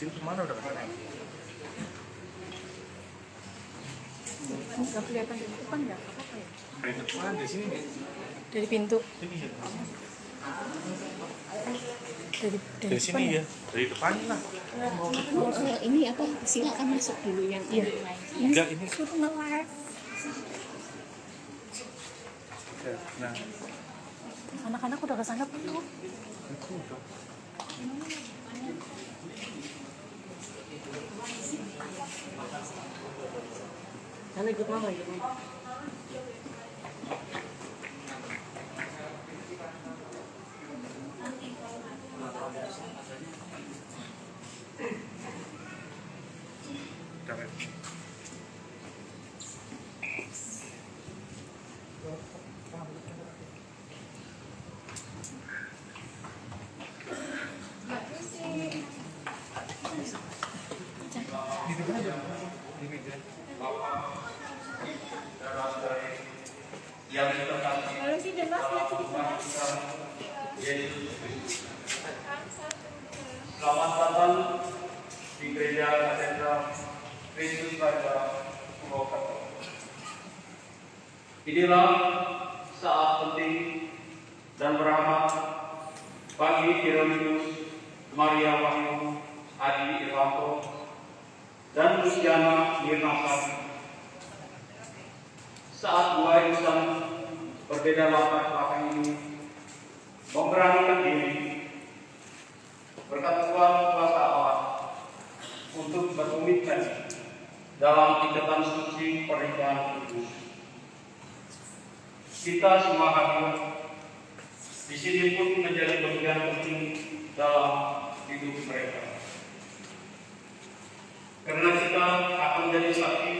kecil kemana udah kesana? Nggak kelihatan dari depan nggak apa-apa ya? Dari depan, di sini nih. Dari pintu. Sini ya. Dari Sini ya. Dari depannya lah. Ini apa? Silakan masuk dulu yang Iya. Enggak ini. Suruh nge-live. Nah, Anak-anak udah kesana belum? itu udah. Sana ikut mama, ikut mama. Udah, yang terkasih selamat datang di gereja katedral Kristus Raja Purwokerto. Inilah saat penting dan berahmat bagi Hieronymus Maria Wahyu Adi Irwanto dan Luciana Mirnasari. Saat dua insan berbeda latar belakang ini memberanikan diri berkat Tuhan kuasa Allah untuk berkomitmen dalam ikatan suci pernikahan kudus. Kita semua hadir di sini pun menjadi bagian penting dalam hidup mereka. Karena kita akan menjadi saksi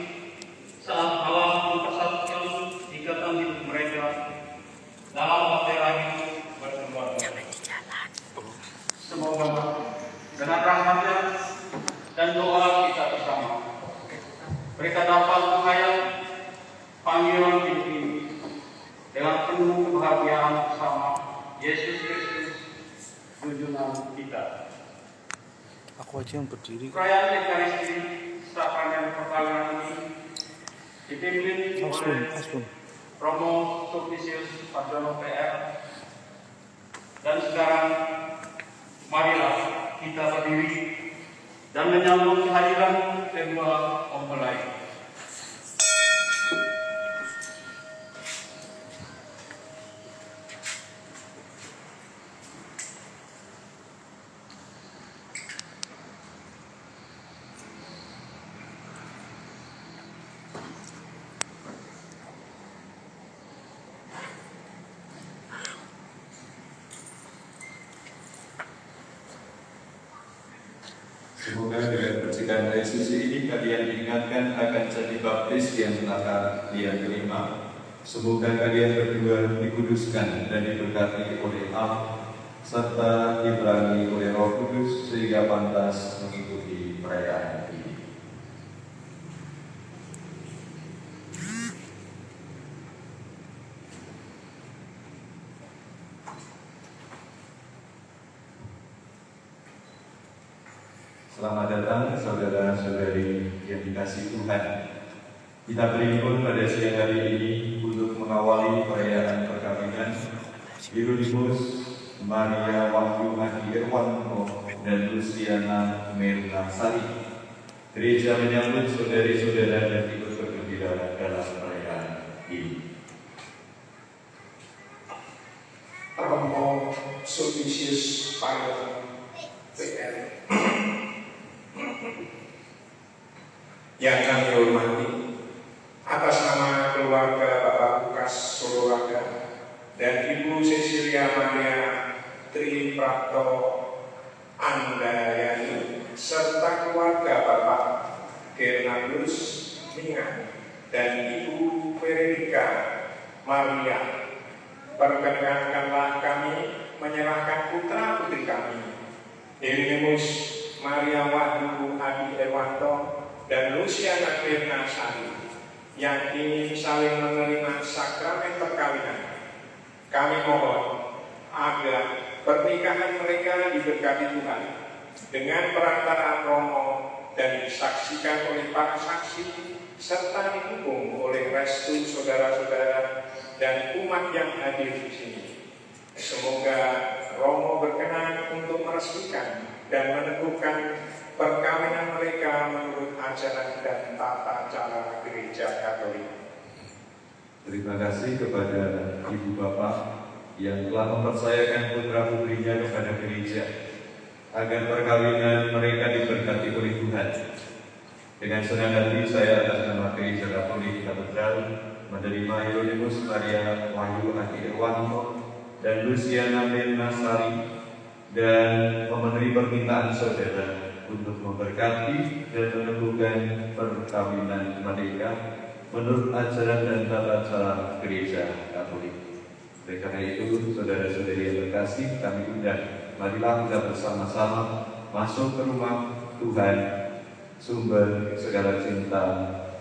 saat Allah mempersatukan ikatan hidup mereka dalam bahtera hidup berkeluarga. Semoga dengan rahmatnya dan doa kita bersama mereka dapat menghayat panggilan hidup ini dengan penuh kebahagiaan bersama Yesus Kristus junjungan kita. aku aja yang berdiri. Perayaan Ekaristi sakrament perkawinan ini dipimpin oleh Romo Sulpicius Pardono PR. Dan sekarang marilah kita berdiri dan menyambut kehadiran kedua mempelai. Semoga dengan percikan dari suci ini kalian diingatkan akan janji baptis yang telah kalian terima. Semoga kalian berdua dikuduskan dan diberkati oleh Allah serta diberangi oleh Roh Kudus sehingga pantas mengikuti perayaan ini. Selamat datang saudara-saudari yang dikasihi Tuhan. Kita berhimpun pada siang hari ini untuk mengawali perayaan perkawinan Hieronymus Maria Wahyu Adi Irwanto dan Luciana Mirnasari. Gereja menyambut saudari-saudara dan ikut bergembira dalam perayaan ini. Romo Sulpicius Pardono PR. Yang kami hormati, atas nama keluarga Bapak Lukas Soloraga dan Ibu Cecilia Maria Triprapto Andayani serta keluarga Bapak Gernadus Mingan dan Ibu Veronica Maria, perkenankanlah kami menyerahkan putra putri kami Hieronymus Maria Wahyu Adi Irwanto dan Luciana Mirnasari yang ingin saling menerima sakramen perkawinan. Kami mohon agar pernikahan mereka diberkati Tuhan dengan perantaraan Romo dan disaksikan oleh para saksi serta didukung oleh restu saudara-saudara dan umat yang hadir di sini. Semoga Romo berkenan untuk meresmikan dan meneguhkan perkawinan mereka menurut ajaran dan tata cara Gereja Katolik. Terima kasih kepada Ibu Bapak yang telah mempercayakan putra-putrinya kepada gereja agar perkawinan mereka diberkati oleh Tuhan. Dengan senang hati saya atas nama Gereja Katolik Katedral menerima Hieronymus Maria Wahyu Adi Irwanto dan Luciana Mirna Sari dan memenuhi permintaan saudara untuk memberkati dan meneguhkan perkawinan mereka menurut ajaran dan tata cara Gereja Katolik. Oleh karena itu, saudara-saudari yang terkasih, kami undang, marilah kita bersama-sama masuk ke rumah Tuhan, sumber segala cinta,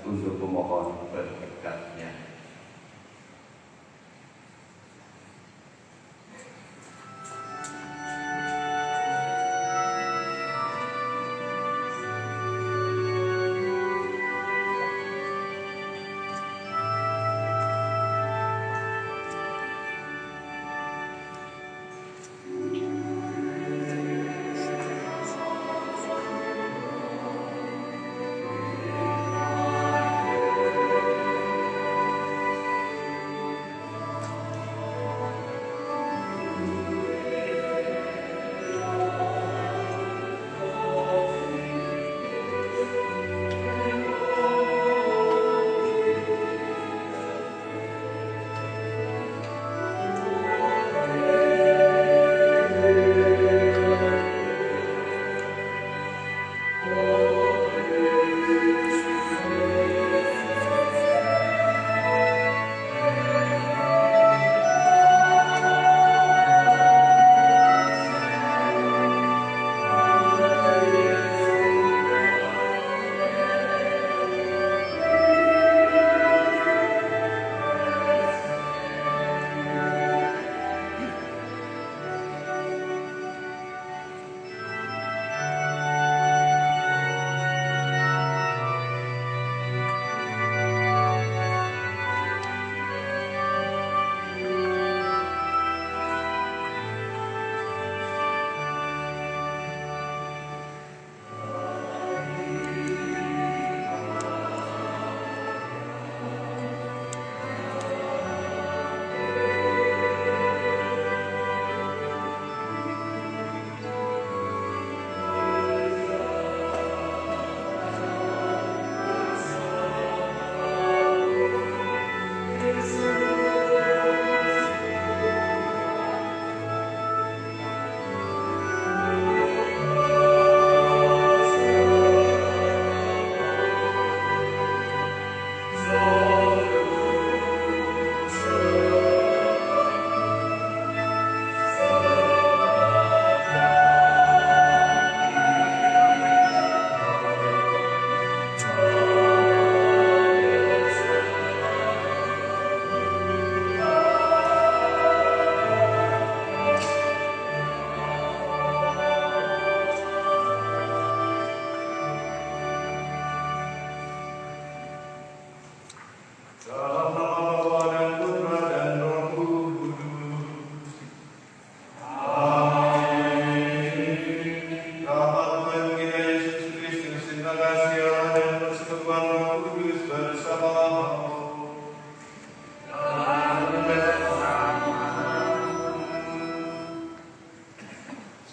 untuk memohon berkat-Nya.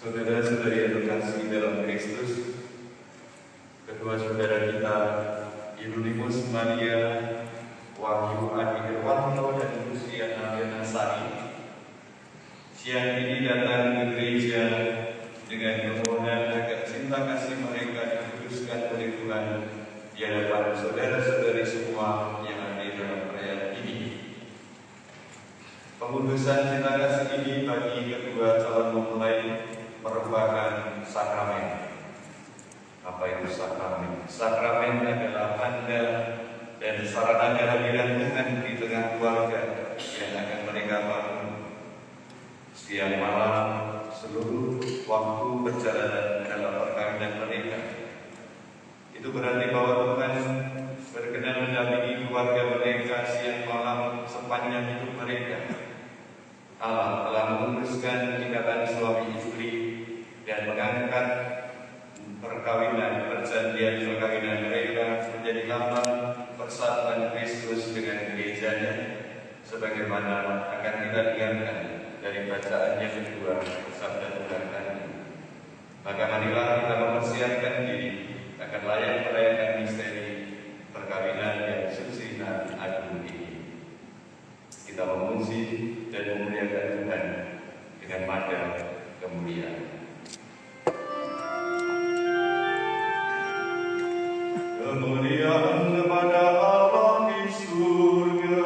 Saudara-saudari yang terkasih dalam Kristus, kedua saudara kita, Hieronymus Maria Wahyu Adi Irwanto dan Luciana Mirna Sari, siang ini datang ke gereja dengan permohonan agar cinta kasih mereka dikuduskan oleh Tuhan di hadapan saudara-saudari semua yang hadir dalam perayaan ini. Pengudusan cinta kasih ini bagi kedua calon mempelai merupakan sakramen. Apa itu sakramen? Sakramen adalah tanda dan sarana kehadiran Tuhan di tengah keluarga yang akan mereka bangun siang malam seluruh waktu perjalanan dalam Itu berarti bahwa Tuhan berkenan mendampingi keluarga mereka siang malam sepanjang hidup mereka. Allah telah memutuskan ikatan suami istri dan mengangkat perjanjian perkawinan mereka menjadi lambang persatuan Kristus dengan gerejanya, sebagaimana akan kita dengarkan dari bacaan yang kedua sabda Tuhan tadi. Maka marilah kita mempersiapkan diri akan layak merayakan misteri perkawinan yang suci dan agung ini. Kita memuji dan memuliakan Tuhan dengan nada kemuliaan. Kemuliaan kepada Allah di surga.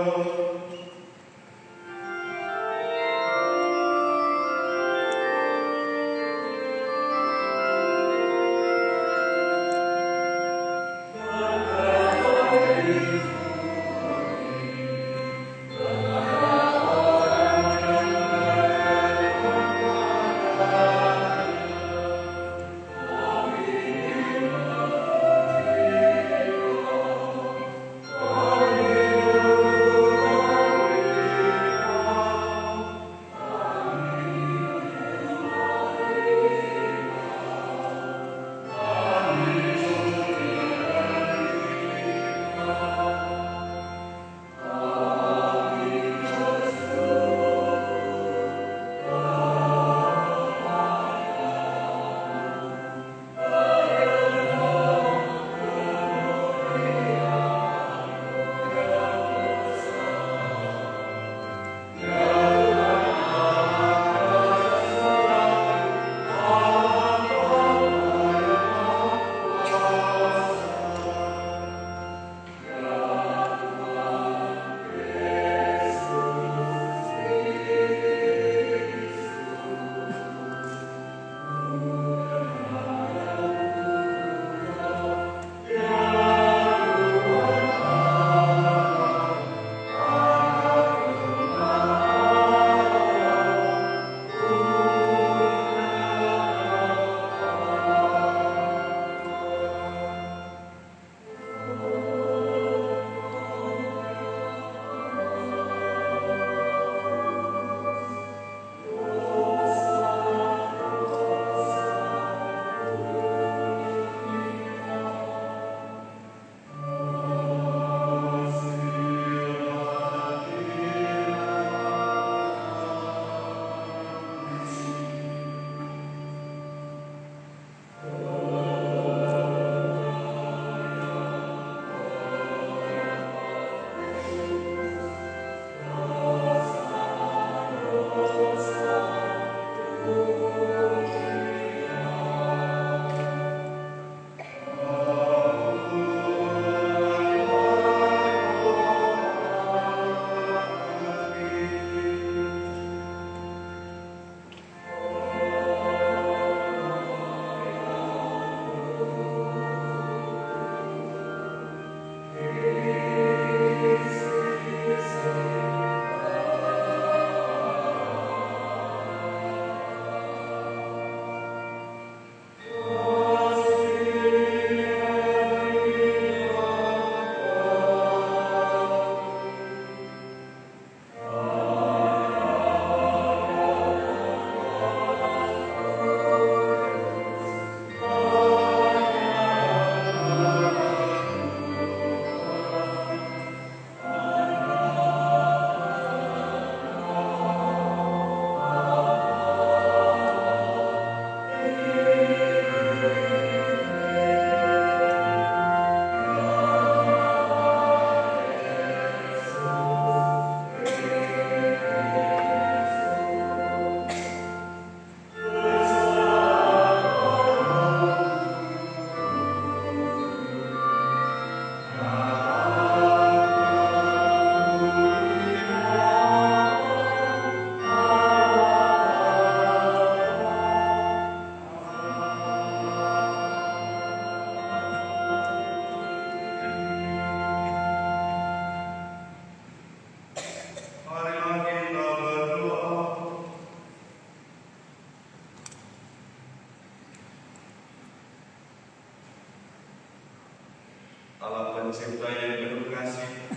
Allah pencipta yang penuh kasih,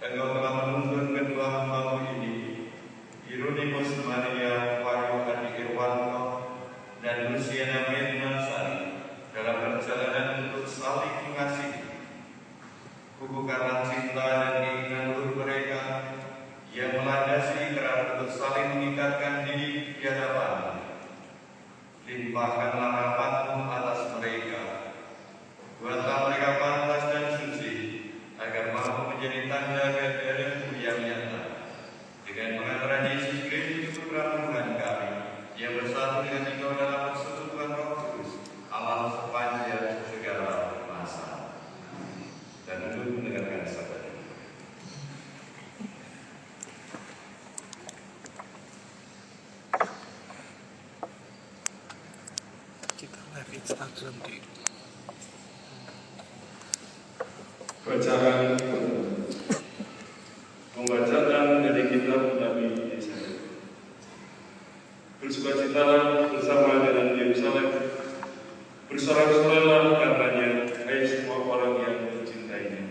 Engkau telah menuntun kedua hamba-Mu ini, Hieronymus Maria Wayu Adi Irwanto dan Luciana Mirna Sari, dalam perjalanan untuk saling mengasihi. Kukuhkanlah cinta dan keinginan luhur mereka yang melandasi keras untuk saling mengikatkan diri di hadapan. Limpahkanlah rahmat-Mu atas mereka. Buatlah mereka pantas dan suci, agar mampu menjadi tanda kebenaran-Mu yang nyata. Dengan pengantaran Yesus Kristus Putra Tuhan kami, yang bersatu dengan Engkau dalam persekutuan Roh Kudus, Allah sepanjang segala masa. Dan untuk mendengarkan sabda. Kita live Instagram di Bacaan membacakan dari kitab Nabi Yesaya. Bersukacitalah bersama dengan Yerusalem, bersorak-sorailah karenanya, hai semua orang yang mencintainya.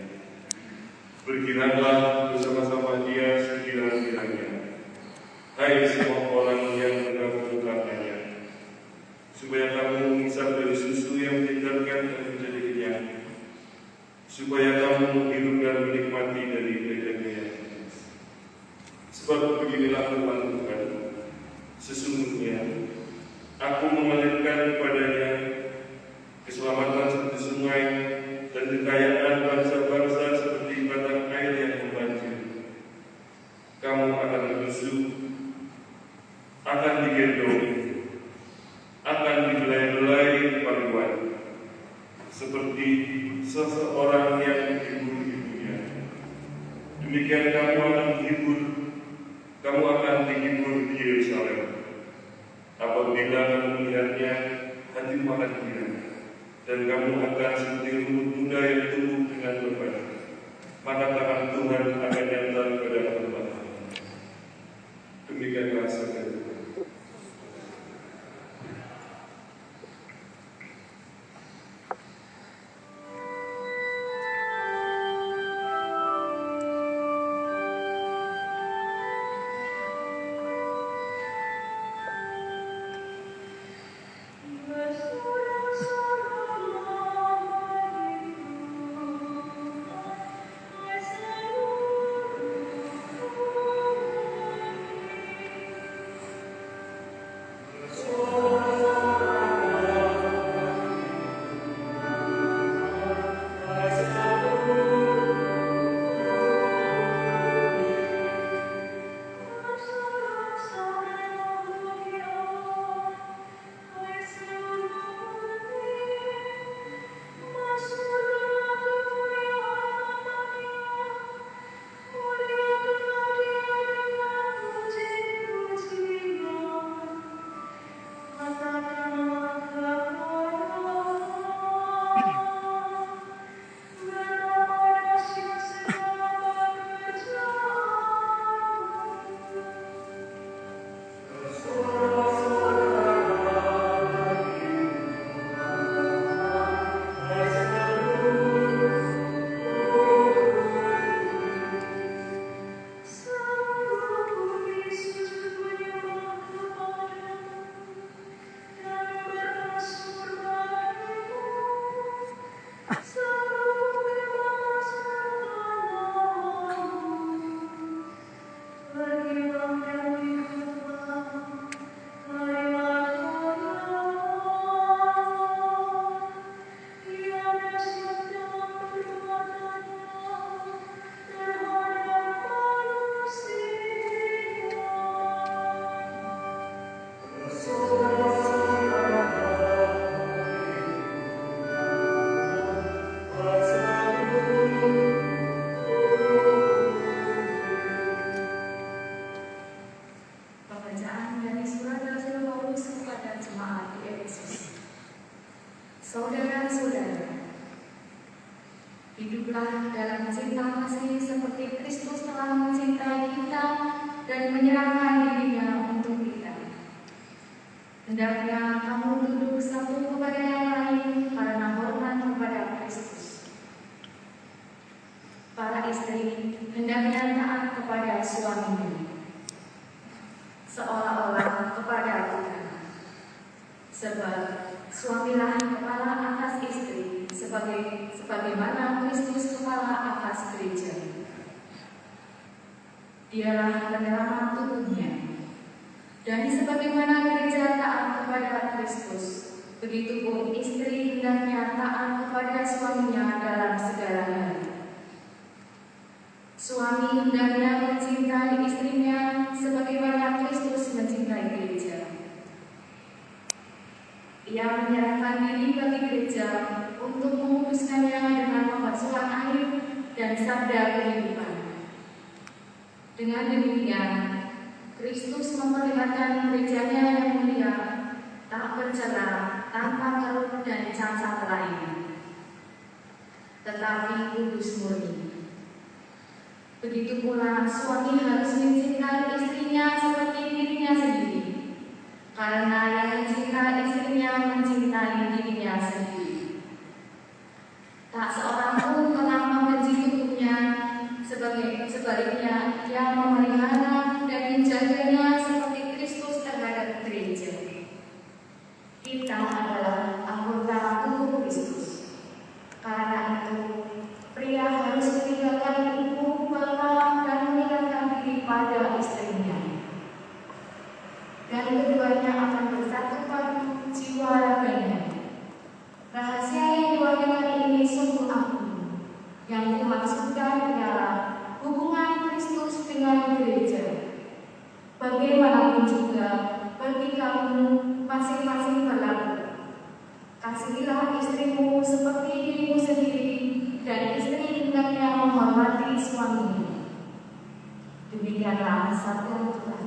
Bergiranglah bersama-sama Dia segirang-girangnya, hai semua orang yang mengaku karenanya, supaya kamu mengisap dari susu yang menyegarkan dan menjadi kenyang, supaya kamu hidup dan menikmati dari bedanya yang manis. Sebab beginilah firman Tuhan, sesungguhnya aku mengalirkan kepadanya keselamatan seperti sungai dan kekayaan bangsa-bangsa seperti batang air yang membanjir. Kamu akan menyusu, akan digendong, akan dibelai-belai paruan, seperti seseorang yang menghibur ibunya. Demikian kamu akan menghibur, kamu akan dihibur di Yerusalem. Apabila kamu melihatnya, hatimu akan girang, dan kamu akan seperti rumput muda yang tumbuh dengan lebat. Maka tangan Tuhan akan nyata pada tempatnya. Demikianlah sabda Tuhan. Saudara-saudara, hiduplah dalam cinta kasih seperti Kristus telah mencintai kita dan menyerahkan dirinya untuk kita. Hendaknya kamu tunduk satu kepada yang lain karena hormat kepada Kristus. Sebab suamilah kepala atas istri, sebagaimana Kristus kepala atas gereja. Dialah penerangan tubuhnya. Dan sebagaimana gereja taat kepada Kristus, begitu pun istri hendaknya taat kepada suaminya dalam segala hal. Suami hendaknya mencintai istrinya sebagaimana Kristus mencintai gereja. Ia menyerahkan diri bagi gereja untuk menguduskannya dengan pembasuhan air dan sabda kehidupan. Dengan demikian, Kristus memperlihatkan gerejanya yang mulia, tak bercela, tanpa keruh dan cacat lain, tetapi kudus murni. Begitu pula suami harus mencintai istrinya seperti dirinya sendiri, karena yang mencintai istrinya mencintai dirinya sendiri. Tak seorang pun pernah membenci tubuhnya, sebaliknya ia memelihara dan menjaganya seperti Kristus terhadap gereja. Kita adalah anggota tubuh Kristus. Karena itu, pria harus meninggalkan ibu, bapa, dan meninggalkan diri pada istrinya. Dan keduanya akan bersatu padu jiwa raganya. Rahasia yang diwahyukan ini sungguh agung. Yang dimaksudkan ialah hubungan Kristus dengan gereja. Bagaimanapun juga, bagi kamu masing-masing berlaku. Kasihilah istrimu seperti dirimu sendiri, dan istri hendaknya menghormati suaminya. Demikianlah sabda Tuhan.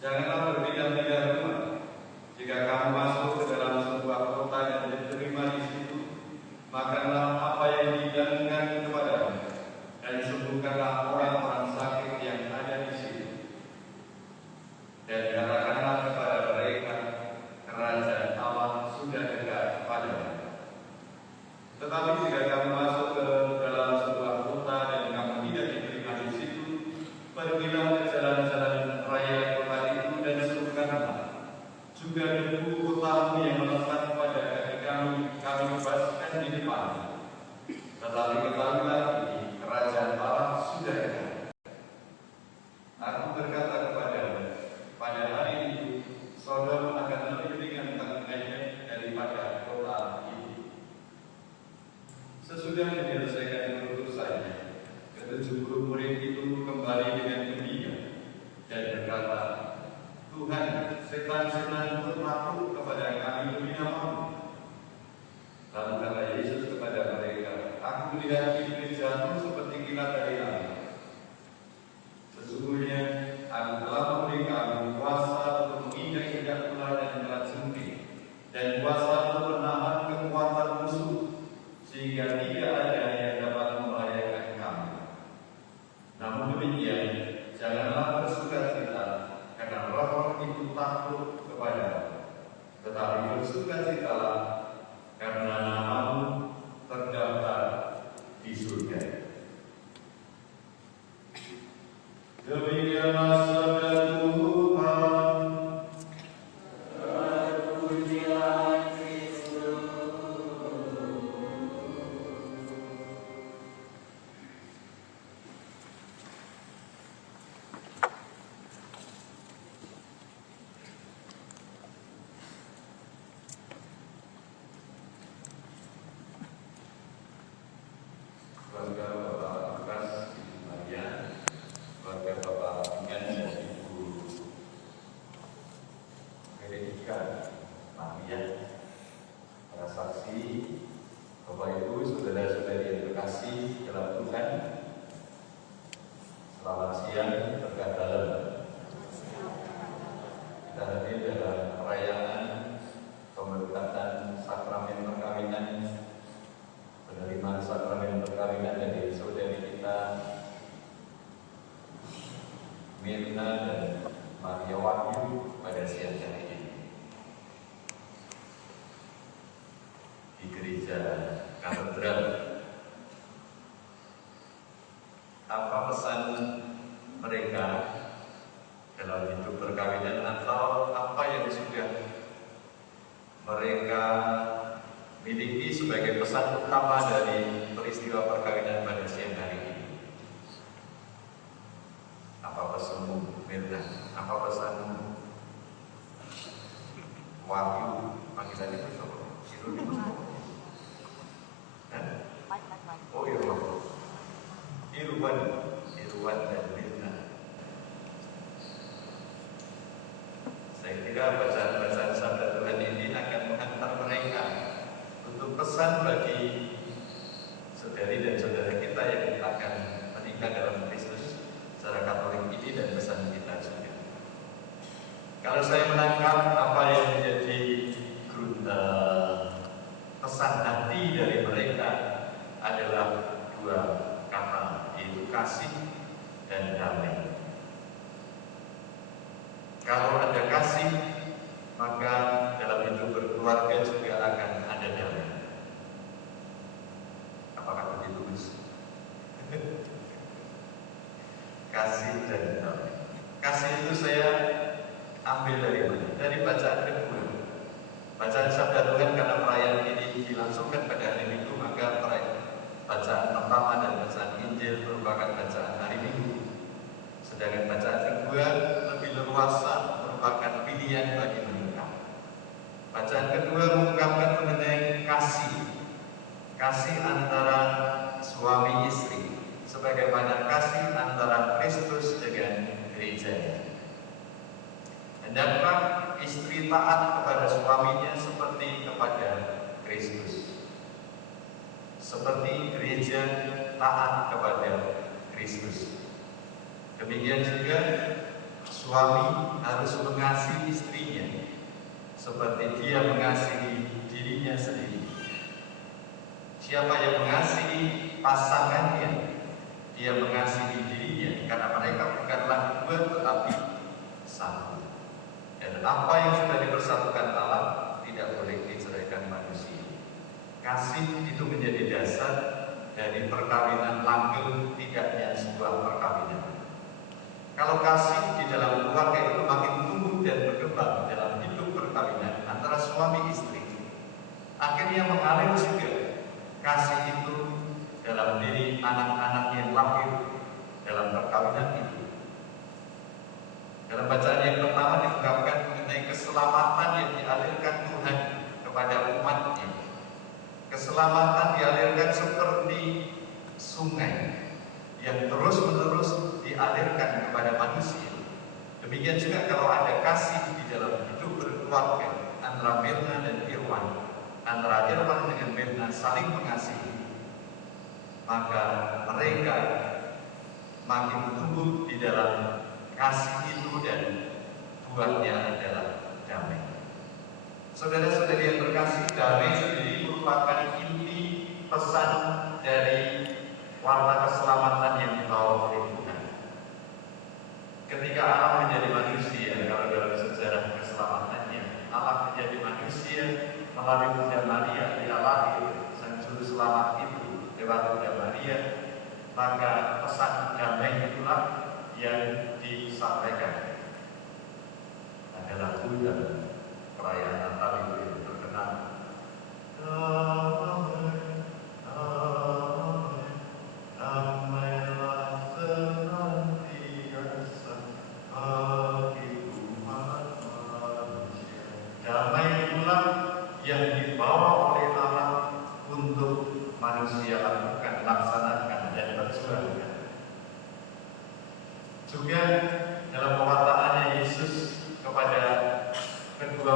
Janganlah berpindah-pindah rumah. Jika kamu masuk ke dalam sebuah kota dan diterima di Tetapi jika kamu masuk ke dalam sebuah kota dan kamu tidak diterima di situ, pergilah ke jalan-jalan raya kota itu dan serukanlah. Juga debu kotamu yang melekat pada kaki kami bebaskan di depan. Tetapi ketahuilah ini, kerajaan Allah sudah dekat. Aku berkata kepadamu, pada hari itu Sodom akan lebih ringan tanggungannya daripada kota ini. Sesudah menyelesaikan perutusannya, ke-70 murid itu kembali dengan gembira dan berkata, Tuhan, setan-setan pun takut kepada kami demi nama-Mu. Lalu kata Yesus kepada mereka, Aku melihat iblis jatuh seperti kilat dari langit. Sesungguhnya Aku telah memberi kamu kuasa untuk menginjak-injak ular dan meracuni, dan kuasa untuk menahan kekuatan musuh, sehingga tidak ada yang dapat membahayakan kamu. Namun demikian, janganlah bersukacita, karena roh itu takut kepadamu, tetapi bersukacitalah karena namamu terdaftar di surga. Demikianlah sabda Tuhan. Terpujilah Kristus. Keluarga Bapak Lukas Ibu Maria, keluarga Bapak Ian dan Ibu Veronica Maria, para saksi, Bapak Ibu, saudara-saudari yang terkasih dalam Tuhan, selamat siang, berkat dalam. Kita hadir dalam perayaan pemberkatan sakramen perkawinan, penerimaan sakramen perkawinan dari saudari kita Mirna dan Maria Wahyu pada siang hari ini di gereja katedral. Apa pesan mereka dalam hidup perkawinan, atau apa yang sudah mereka miliki sebagai pesan utama dari peristiwa perkawinan pada siang hari ini? Apa pesanmu, Mirna? Apa pesanmu, Wahyu? Panggilannya itu Oh, Irwan dan Mirna. Saya kira bacaan-bacaan sabda Tuhan ini akan menghantar mereka untuk pesan bagi saudari dan saudara kita yang akan menikah dalam Kristus secara Katolik ini, dan pesan kita juga. Kalau saya menangkap apa yang menjadi pesan hati dari mereka adalah dua kata, yaitu kasih dan damai. Kalau ada kasih, maka dalam hidup berkeluarga juga akan ada damai. Apakah begitu, Gus? Kasih dan damai. Kasih itu saya ambil dari mana? Dari bacaan kedua. Bacaan sabda Tuhan, karena perayaan ini dilangsungkan pada hari Minggu, maka bacaan pertama dan bacaan Injil merupakan bacaan hari Minggu. Sedangkan bacaan kedua lebih leluasa, merupakan pilihan bagi mereka. Bacaan kedua mengungkapkan mengenai kasih. Kasih antara suami istri, sebagaimana kasih antara Kristus dengan gerejanya. Hendaklah istri taat kepada suaminya seperti kepada Kristus, seperti gereja taat kepada Kristus. Demikian juga suami harus mengasihi istrinya seperti dia mengasihi dirinya sendiri. Siapa yang mengasihi pasangannya, dia mengasihi dirinya, karena mereka bukanlah dua tetapi satu. Dan apa yang sudah dipersatukan Allah tidak boleh diceraikan manusia. kasih itu menjadi dasar dari perkawinan langgeng tidaknya sebuah perkawinan. Kalau kasih di dalam keluarga itu makin tumbuh dan berkembang dalam hidup perkawinan antara suami istri, akhirnya mengalir juga kasih itu dalam diri anak-anak yang lahir dalam perkawinan itu. Dalam bacaan yang pertama diungkapkan mengenai keselamatan yang dialirkan Tuhan kepada umatnya. Keselamatan dialirkan seperti sungai yang terus-menerus dialirkan kepada manusia. Demikian juga kalau ada kasih di dalam hidup berkeluarga antara Mirna dan Irwan, antara Irwan dengan Mirna saling mengasihi, maka mereka makin tumbuh di dalam kasih itu dan buahnya adalah damai. Saudara-saudari yang berkasih, damai sendiri merupakan inti pesan dari warna keselamatan yang dibawa oleh Tuhan. Ketika Allah menjadi manusia, kalau dalam sejarah keselamatannya, Allah menjadi manusia melalui Bunda Maria, dia lahir, sang juru selamat itu lewat Bunda Maria, maka pesan damai itulah yang disampaikan. Ada lagu dan perayaan Natal itu yang terkenal. Damai, damai, damailah senantiasa bagi umat manusia. Damai itulah yang dibawa oleh Allah untuk manusia lakukan, laksanakan dan perjuangkan. Juga dalam pemataannya Yesus kepada kedua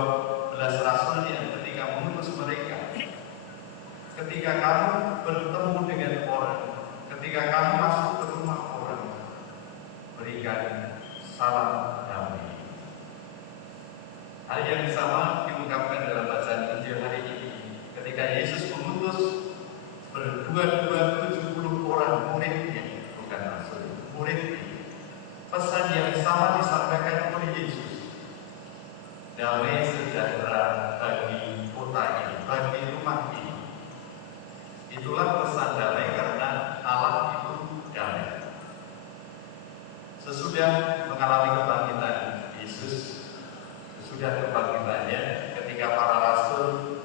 belas rasulnya ketika mengutus mereka, ketika kamu bertemu dengan orang, ketika kamu masuk ke rumah orang, berikan salam damai. Hal yang sama diungkapkan dalam bacaan Injil hari ini ketika Yesus mengutus berdua-dua 70 orang muridnya, bukan rasul, muridnya. Pesan yang sama disampaikan oleh Yesus. Damai sejahtera bagi kota ini, bagi rumah ini. Itulah pesan damai karena Allah itu damai. Sesudah mengalami kebangkitan Yesus, sesudah kebangkitannya, ketika para rasul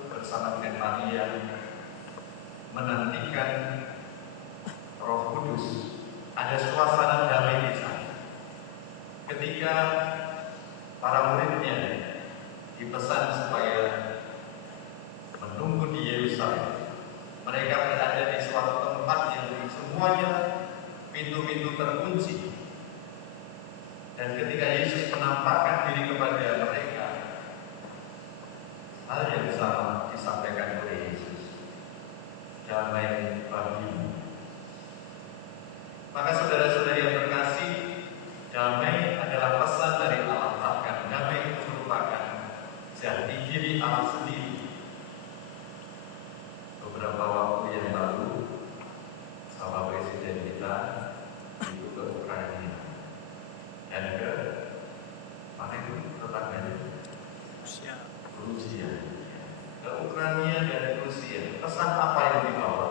bersama dengan Maria menantikan Roh Kudus, ada suasana damai di sana. Ketika para muridnya dipesan supaya menunggu di Yerusalem, mereka berada di suatu tempat yang semuanya pintu-pintu terkunci. Dan ketika Yesus menampakkan diri kepada mereka, hal yang sama disampaikan oleh Yesus. Damai bagimu. Maka saudara-saudari yang berkasih, damai adalah pesan dari Allah. Bahkan damai itu merupakan jati diri Allah sendiri. Beberapa waktu yang lalu, Bapak Presiden kita itu ke Ukraina dan ke mana itu tetangganya? Rusia. Ke Ukraina dan Rusia. Pesan apa yang dibawa?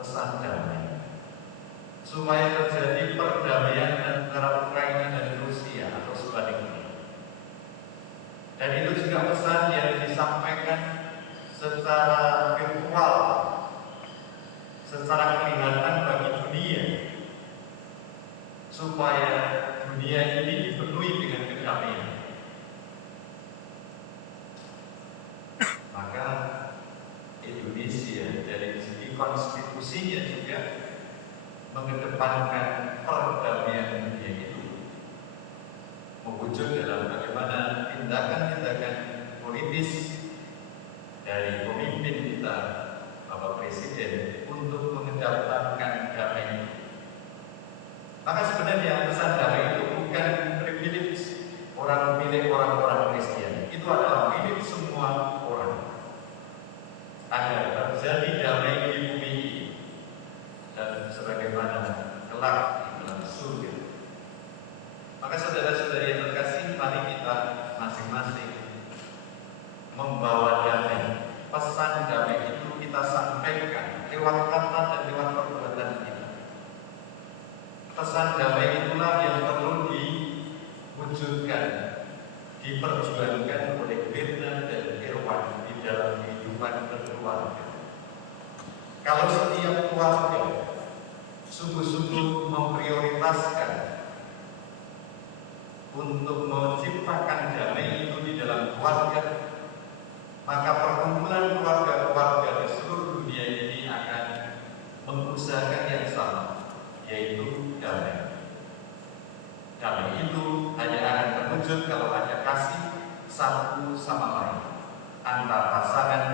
Pesan damai. Supaya terjadi perdamaian antara Ukraina dan Rusia atau sebaliknya. Dan itu juga pesan yang disampaikan secara virtual, secara kelihatan bagi dunia, supaya dunia ini dipenuhi dengan kedamaian. Maka Indonesia dari segi konstitusinya juga mengedepankan perdamaian dunia itu, mewujud dalam bagaimana tindakan-tindakan politis dari pemimpin kita, Bapak Presiden, untuk mengedepankan damai. Maka sebenarnya pesan damai itu bukan privilege milik orang-orang Kristen, itu adalah milik semua orang. Agar terjadi damai di bumi ini dan sebagaimana kelak di dalam surga. Maka saudara-saudari yang terkasih, mari kita masing-masing membawa damai, pesan damai kita sampaikan lewat kata dan lewat perbuatan kita. Pesan damai itulah yang perlu diwujudkan, diperjuangkan oleh Mirna dan Irwan di dalam kehidupan berkeluarga. Kalau setiap keluarga sungguh-sungguh memprioritaskan untuk menciptakan damai itu di dalam keluarga, maka perkumpulan keluarga-keluarga di seluruh dunia ini akan mengusahakan yang sama, yaitu damai. Damai itu hanya akan terwujud kalau ada kasih satu sama lain, antar pasangan,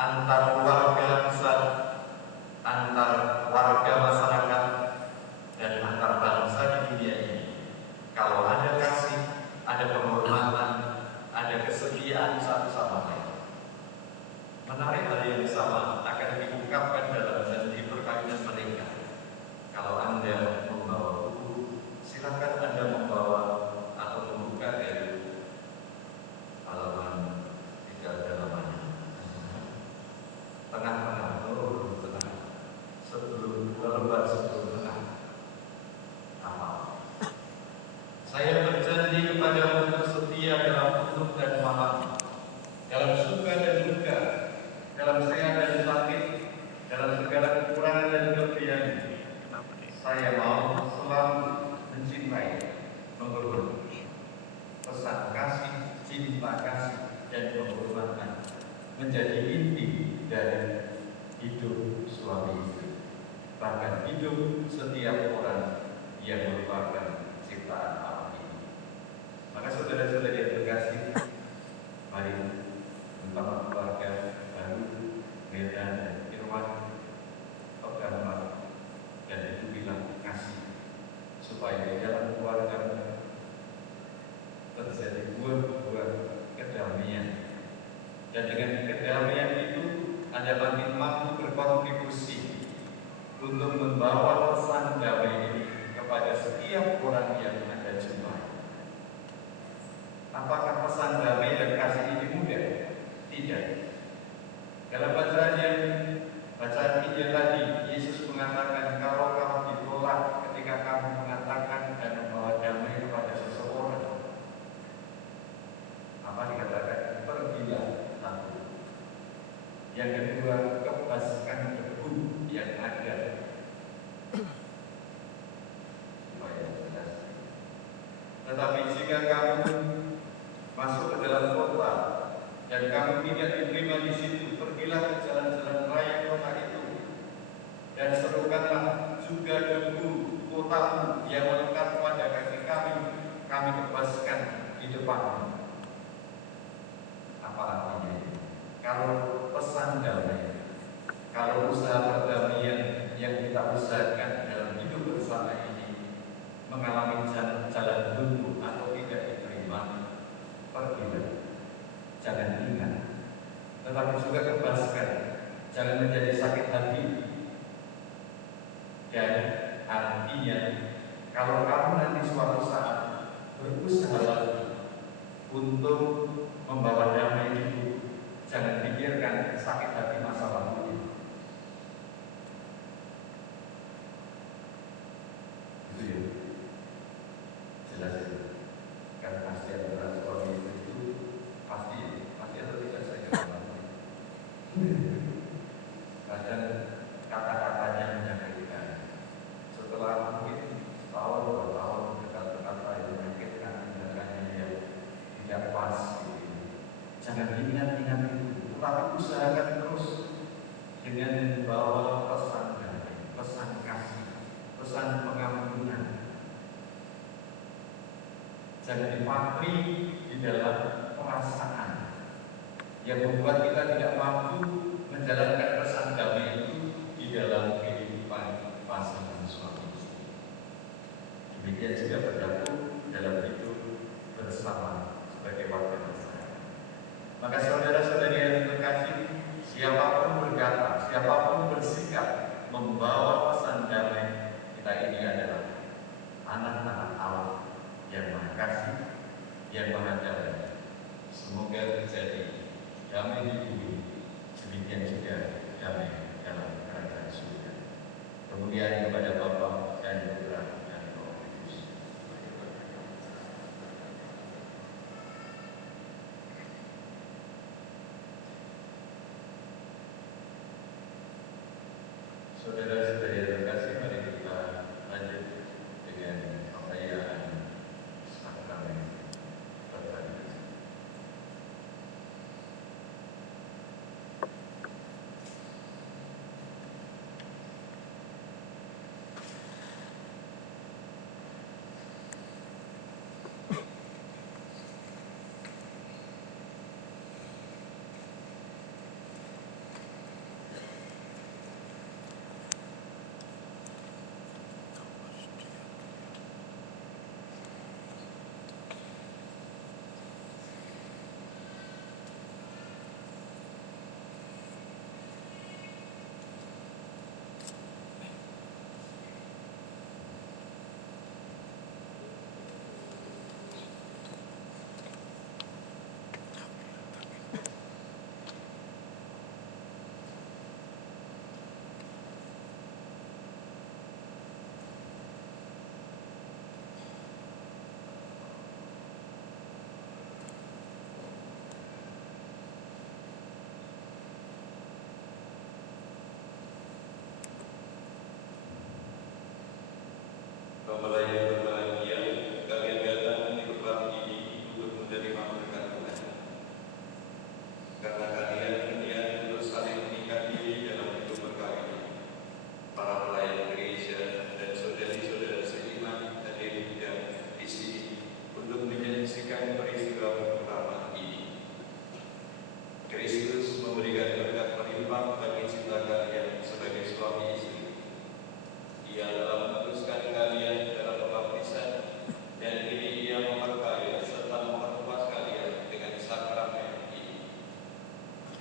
antar keluarga besar, antar warga masyarakat, dan antar bangsa di dunia ini. Kalau ada kasih, ada penghormatan, ada kesetiaan satu sama lain. Menarik hal yang sama akan diungkapkan dalam janji perkawinan mereka. Kalau Anda membawa buku, silakan Anda membawa atau membuka dari halaman 3 halaman tengah-tengah, tengah sebelum 2 lembar sebelum tengah. Saya berjanji kepadamu untuk setia dalam unuk dan malam, dalam suka dan duka, dalam sehat dan sakit, dalam segala kekurangan dan kelebihan. Saya mau selalu mencintai, menghormati. Pesan kasih, cinta kasih, dan penghormatan menjadi inti dari hidup suami istri, bahkan hidup setiap orang yang merupakan ciptaan Allah ini. Maka saudara-saudara yang terkasih, mari bersama keluarga baru Medan dan Irwan pegang erat dan itu bilang kasih, supaya di dalam keluarga terjadi buah-buah kedamaian, dan dengan kedamaian itu Anda makin mampu berkontribusi untuk membawa pesan damai ini kepada setiap orang yang Anda jumpai. Apakah pesan damai dan kasih ini mudah? Tidak. Dalam bacaan Injil tadi, Yesus mengatakan, kalau kamu ditolak ketika kamu mengatakan dan membawa damai kepada seseorang, apa dikatakan? Pergilah satu. Yang kedua, kebaskan debu yang ada. Tetapi jika kamu masuk ke dalam kota dan kamu tidak diterima di situ, pergilah ke jalan-jalan raya kota itu dan serukanlah juga debu kotamu yang melekat pada kaki kami bebaskan di depanmu. Apa artinya? Kalau pesan damai, kalau usaha perdamaian yang kita usahakan dalam hidup bersama ini mengalami jalan buntu atau tidak diterima, pergilah, jangan ingat, tetapi juga kebaskan, jangan menjadi sakit hati. Dan artinya, kalau kamu nanti suatu saat berusaha lagi untuk membawa damai itu, jangan pikirkan sakit hati masa lalunya. Itu ya. Jelas itu. Karena pasti antara suami itu pasti atau tidak saya katakan. Kadang kata-katanya menyakitkan. Setelah mungkin setahun 2 tahun kata-kata yang menyakitkan, tindakannya yang tidak pas. Jangan ingat-ingat itu, tetapi usahakan terus dengan membawa pesan damai, pesan kasih, pesan pengampunan. Jangan dipatri di dalam perasaan yang membuat kita tidak mampu menjalankan pesan damai itu di dalam kehidupan pasangan suami istri. Demikian juga berlaku dalam hidup bersama sebagai warga masyarakat. Maka saudara-saudari yang terkasih, siapapun berkata, siapapun bersikap membawa pesan damai, kita ini adalah anak-anak Allah yang Maha Kasih, yang Maha Damai. Semoga terjadi damai di bumi, demikian juga Saudara-saudara yang terkasih, mari kita lanjut dengan perayaan sakramen perkawinan. Mempelai yang berbahagia, kalian datang di tempat ini untuk menerima berkat Tuhan. Karena kalian terus saling mengikat diri dalam hidup perkawinan. Para pelayan gereja dan saudari-saudara seiman hadir dan di sini untuk menyaksikan peristiwa pertama ini. Kristus memberikan berkat melimpah bagi cinta kalian sebagai suami istri. Ia telah memutuskan kalian dalam pembaptisan, dan kini Ia memperkaya serta memperkuat kalian dengan sakramen ini.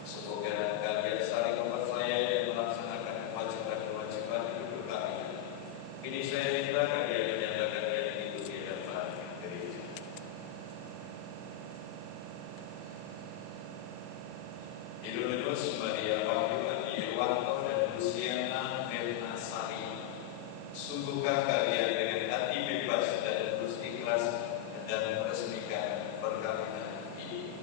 Semoga kalian saling mempercayai dan melaksanakan kewajiban-kewajiban hidup berkawinan. Kini saya minta kalian menyatakan yang itu di hadapan gereja. Ilunius Maria Wahyuani Irwanto dan Luciana Bernasari, sungguhkah kalian dengan hati bebas dan terus ikhlas dan meresmikan perkawinan ini?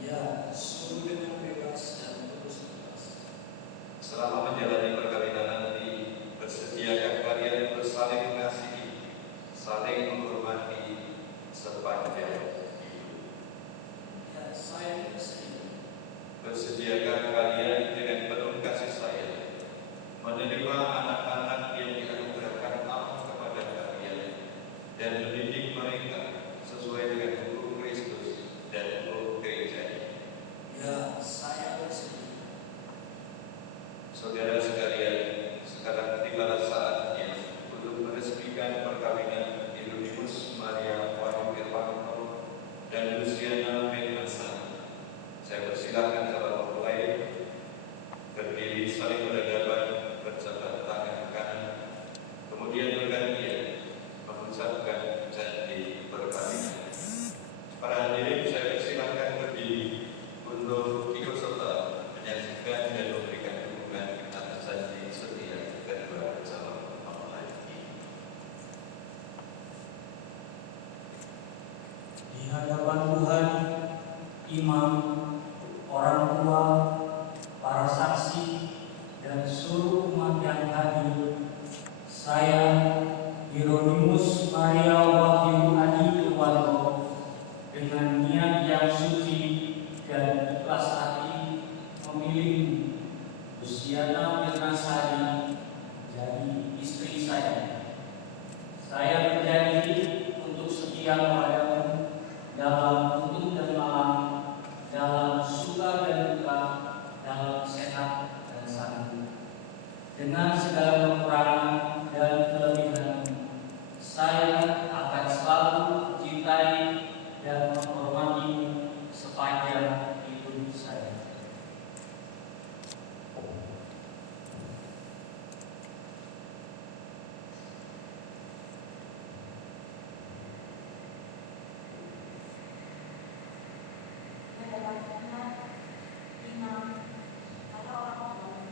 Ya, sungguh dengan bebas dan terus ikhlas. Selama menjalani perkawinan nanti, bersediakah kalian untuk saling mengasihi, saling menghormati sepanjang hidup? Ya, saya bersedia. Bersediakah kalian dengan penuh kasih sayang menerima anak-anak yang dianugerahkan Allah kepada kalian dan mendidik mereka sesuai dengan hukum Kristus dan hukum gereja? Ya, saya bersedia. Saudara sekalian, sekarang tibalah saatnya untuk meresmikan perkawinan Ilunius Maria Wahyu Irwanto dan Luciana Bernasari. Saya persilakan calon mempelai berdiri saling berhadapan, berjabat tangan kanan, kemudian bergantian mengucapkan janji perkawinan. Para hadirin, saya persilakan berdiri untuk ikut serta menyaksikan dan memberikan dukungan atas janji setia kedua calon mempelai ini. Di hadapan Tuhan, imam, orang tua, para saksi, dan seluruh umat yang hadir, saya, Hieronymus Maria Wahyu Adi Irwanto, dengan niat yang suci dan ikhlas hati memilih Luciana Bernasari jadi istri saya. Saya berjanji untuk setia kepadamu dalam untung dan malam, dalam suka dan duka, dalam sehat dan sakit. Dengan segala kekurangan dan kelebihan, saya akan selalu mencintai dan menghormatimu sepanjang hidup saya. Imam, para orang tua,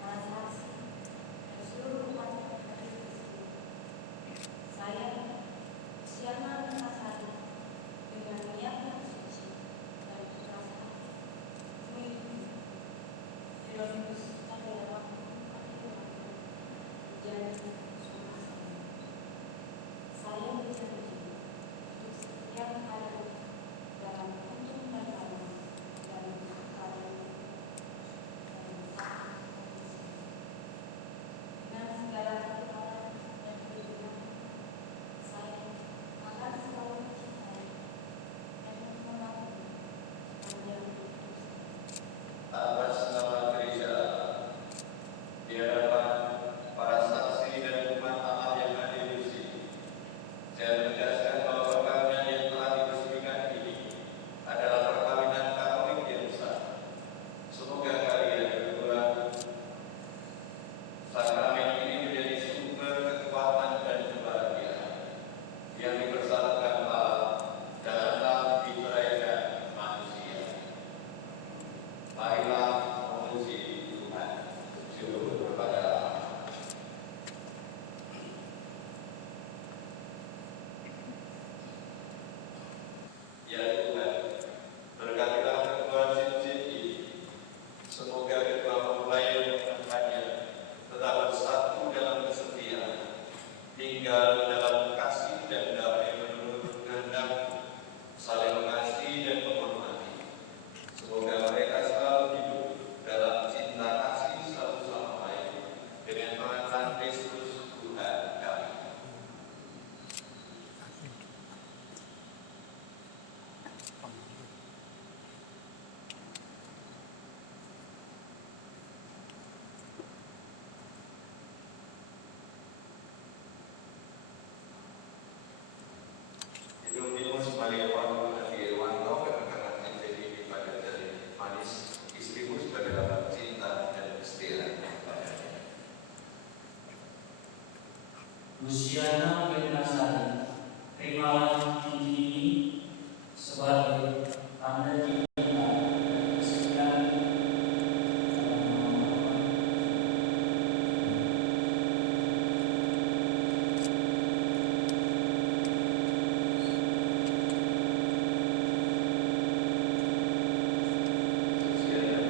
para saksi, Syukur kepada Allah. Ya Tuhan, berkatilah ketua Cincin ini. Semoga ketua mempelai menangkannya tetap bersatu dalam kesetiaan, tinggal dalam kasih dan damai menurut kehendak, saling mengasihi dan menghormati. Semoga mereka selalu hidup dalam cinta kasih satu sama lain dengan pengantar Kristus Tuhan kami. Hidupmu Maria Paulu dan Irwanto ketegangan menjadi pada dari manis istrimu sebagai dapat cinta dan kesetiaan padanya. Luciana Bernasari, terimalah cincin ini sebagai tanda cinta dan kesetiaan. Luciana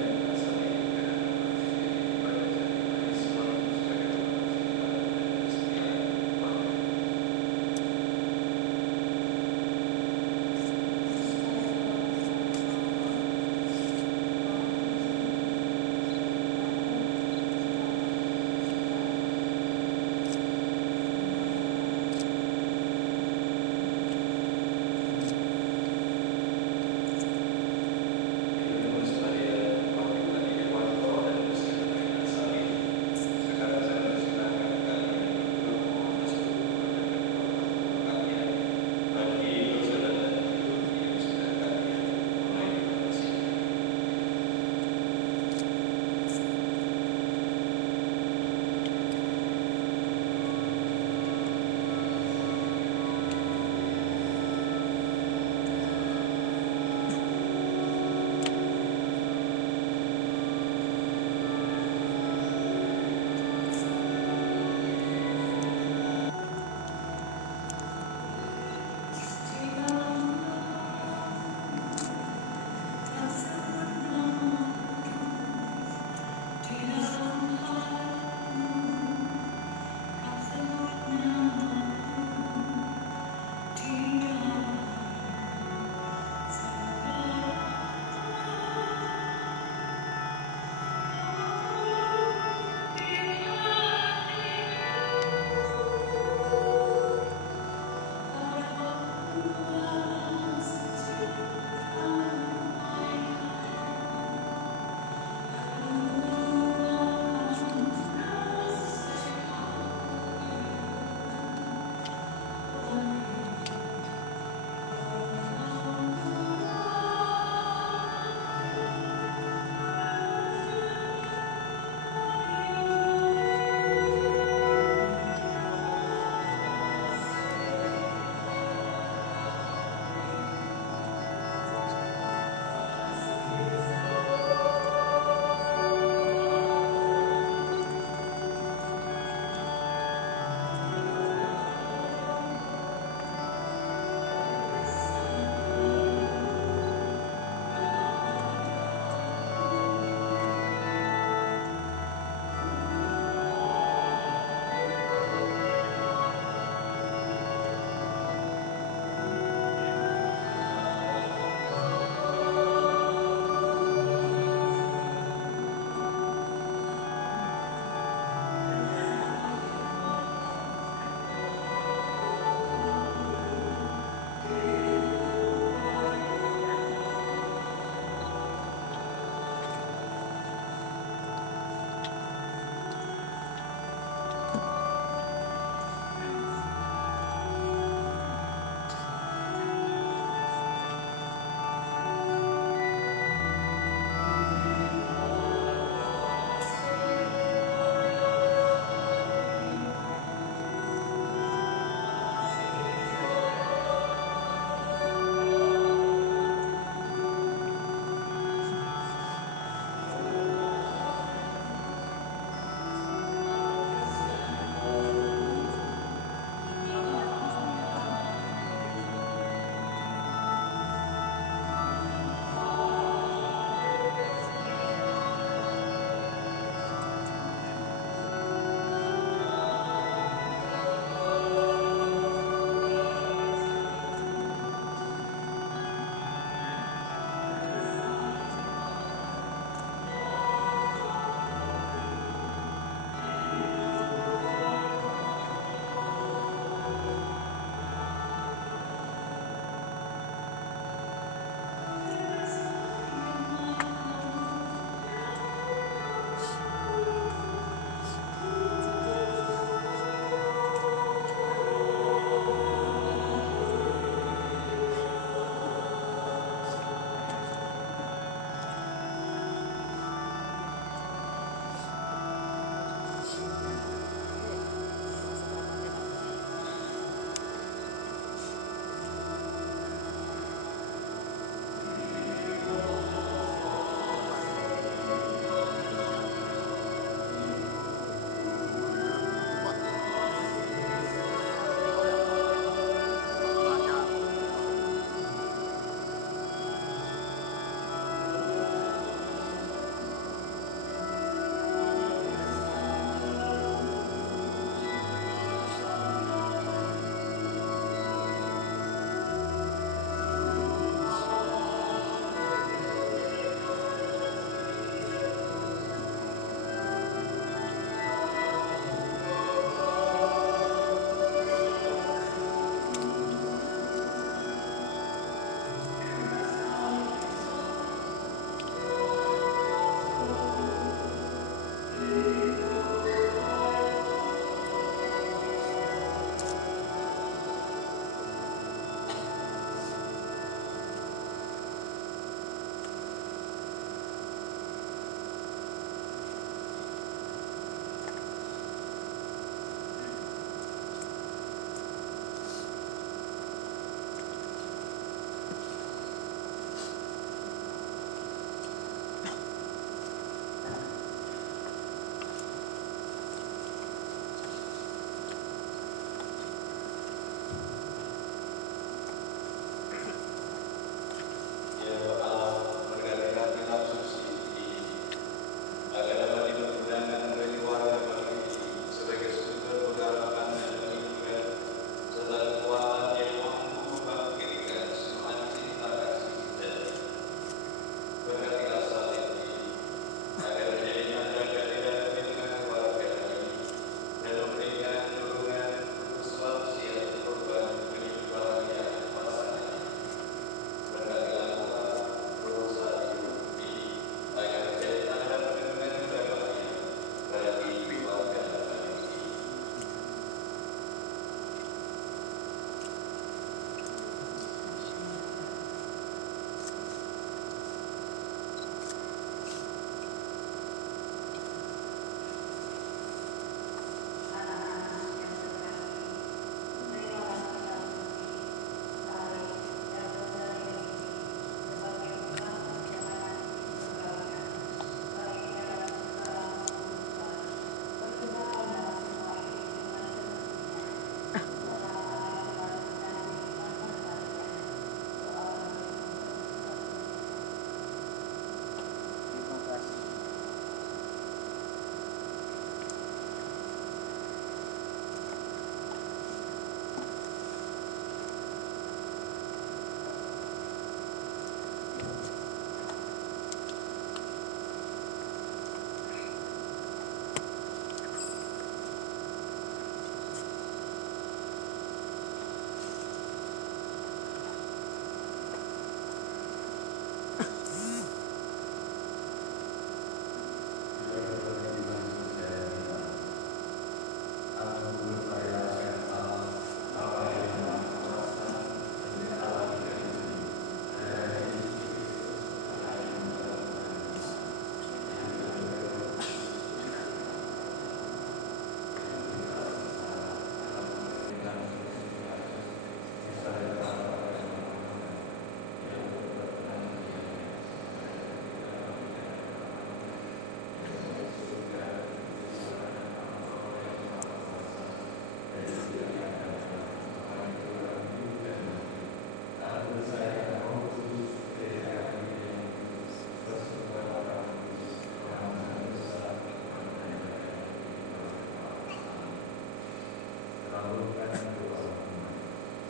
mengabulkan doa.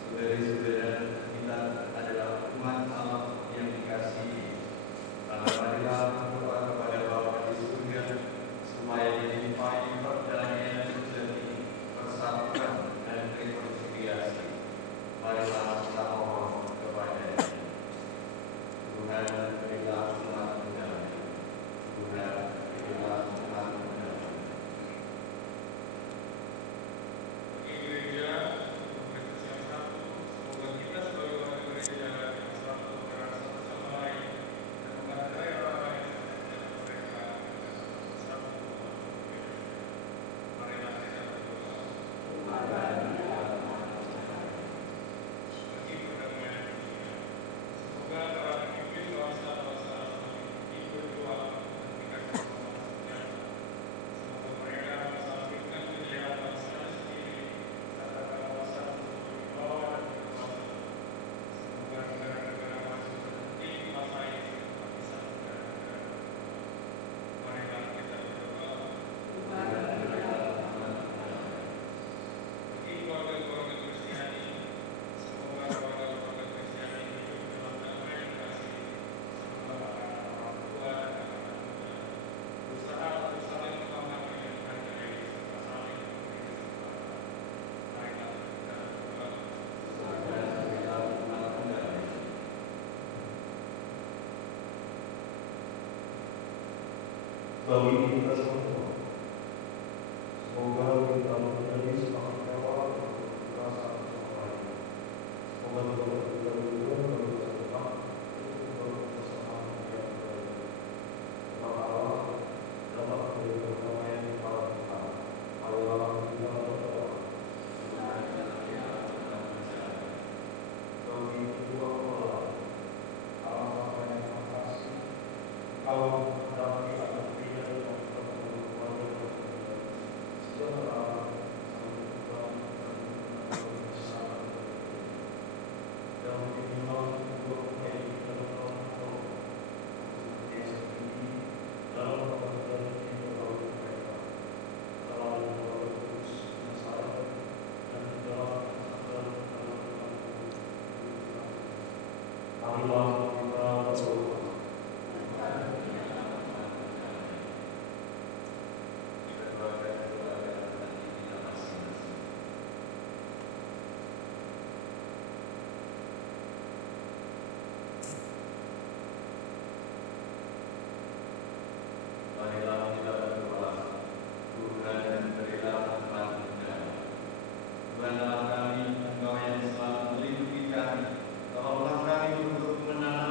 Saudari-saudara, kita adalah umat Allah yang dikasihi. Marilah berdoa kepada Bapa di surga supaya dilimpahi perdamaian sejati, persatuan dan rekonsiliasi. Marilah kita mohon kepada-Nya. Tuhan, berilah umat damai. Tuhan, berilah umat damai. Bagi gereja, Kristus yang satu, semoga kita sebagai warga gereja yang selalu bergerak satu sama lain dan menghargai orang lain dan mereka satu. Marilah kita berdoa. Bagi perdamaian dunia, semoga para pemimpin bangsa-bangsa semakin berdoa dan dikasih semangat. Semoga mereka mensampingkan kepentingan bangsanya sendiri serta kawasan untuk berwibawa dan berkuasa. Semoga negara-negara maju berhenti menguasai lapisan negara-negara. Marilah kita berdoa. Bagi keluarga-keluarga Kristiani, semoga keluarga-keluarga Kristiani hidup dalam damai dan kasih serta orang tua dan anak-anak muda. Berusaha untuk saling memahami dan menghargai serta saling memberi kesempatan. Marilah kita berdoa. Bagi kita semua, semoga kita menjadi semangat mewah untuk berasa bersama lain. Semoga kita juga bersama untuk bersama yang baik. Terima Allah dalam kedamaian para kita. Marilah kita berdoa. Bagi kedua mempelai, Allah yang makasih, Kau mendampingi anak kita dan keluarga sejahtera, sampai dan bersama dan minimal kedua mempelai dalam Kau yang sendiri dalam pengertian hidup mereka, dalam terus Messiah dan dalam kesadaran dalam marilah kita berdoa. Marilah kita berdoa. Tuhan, berilah umat damai. Tuhanlah kami, Engkau yang selalu melindungi kami. Tolonglah kami untuk mengenal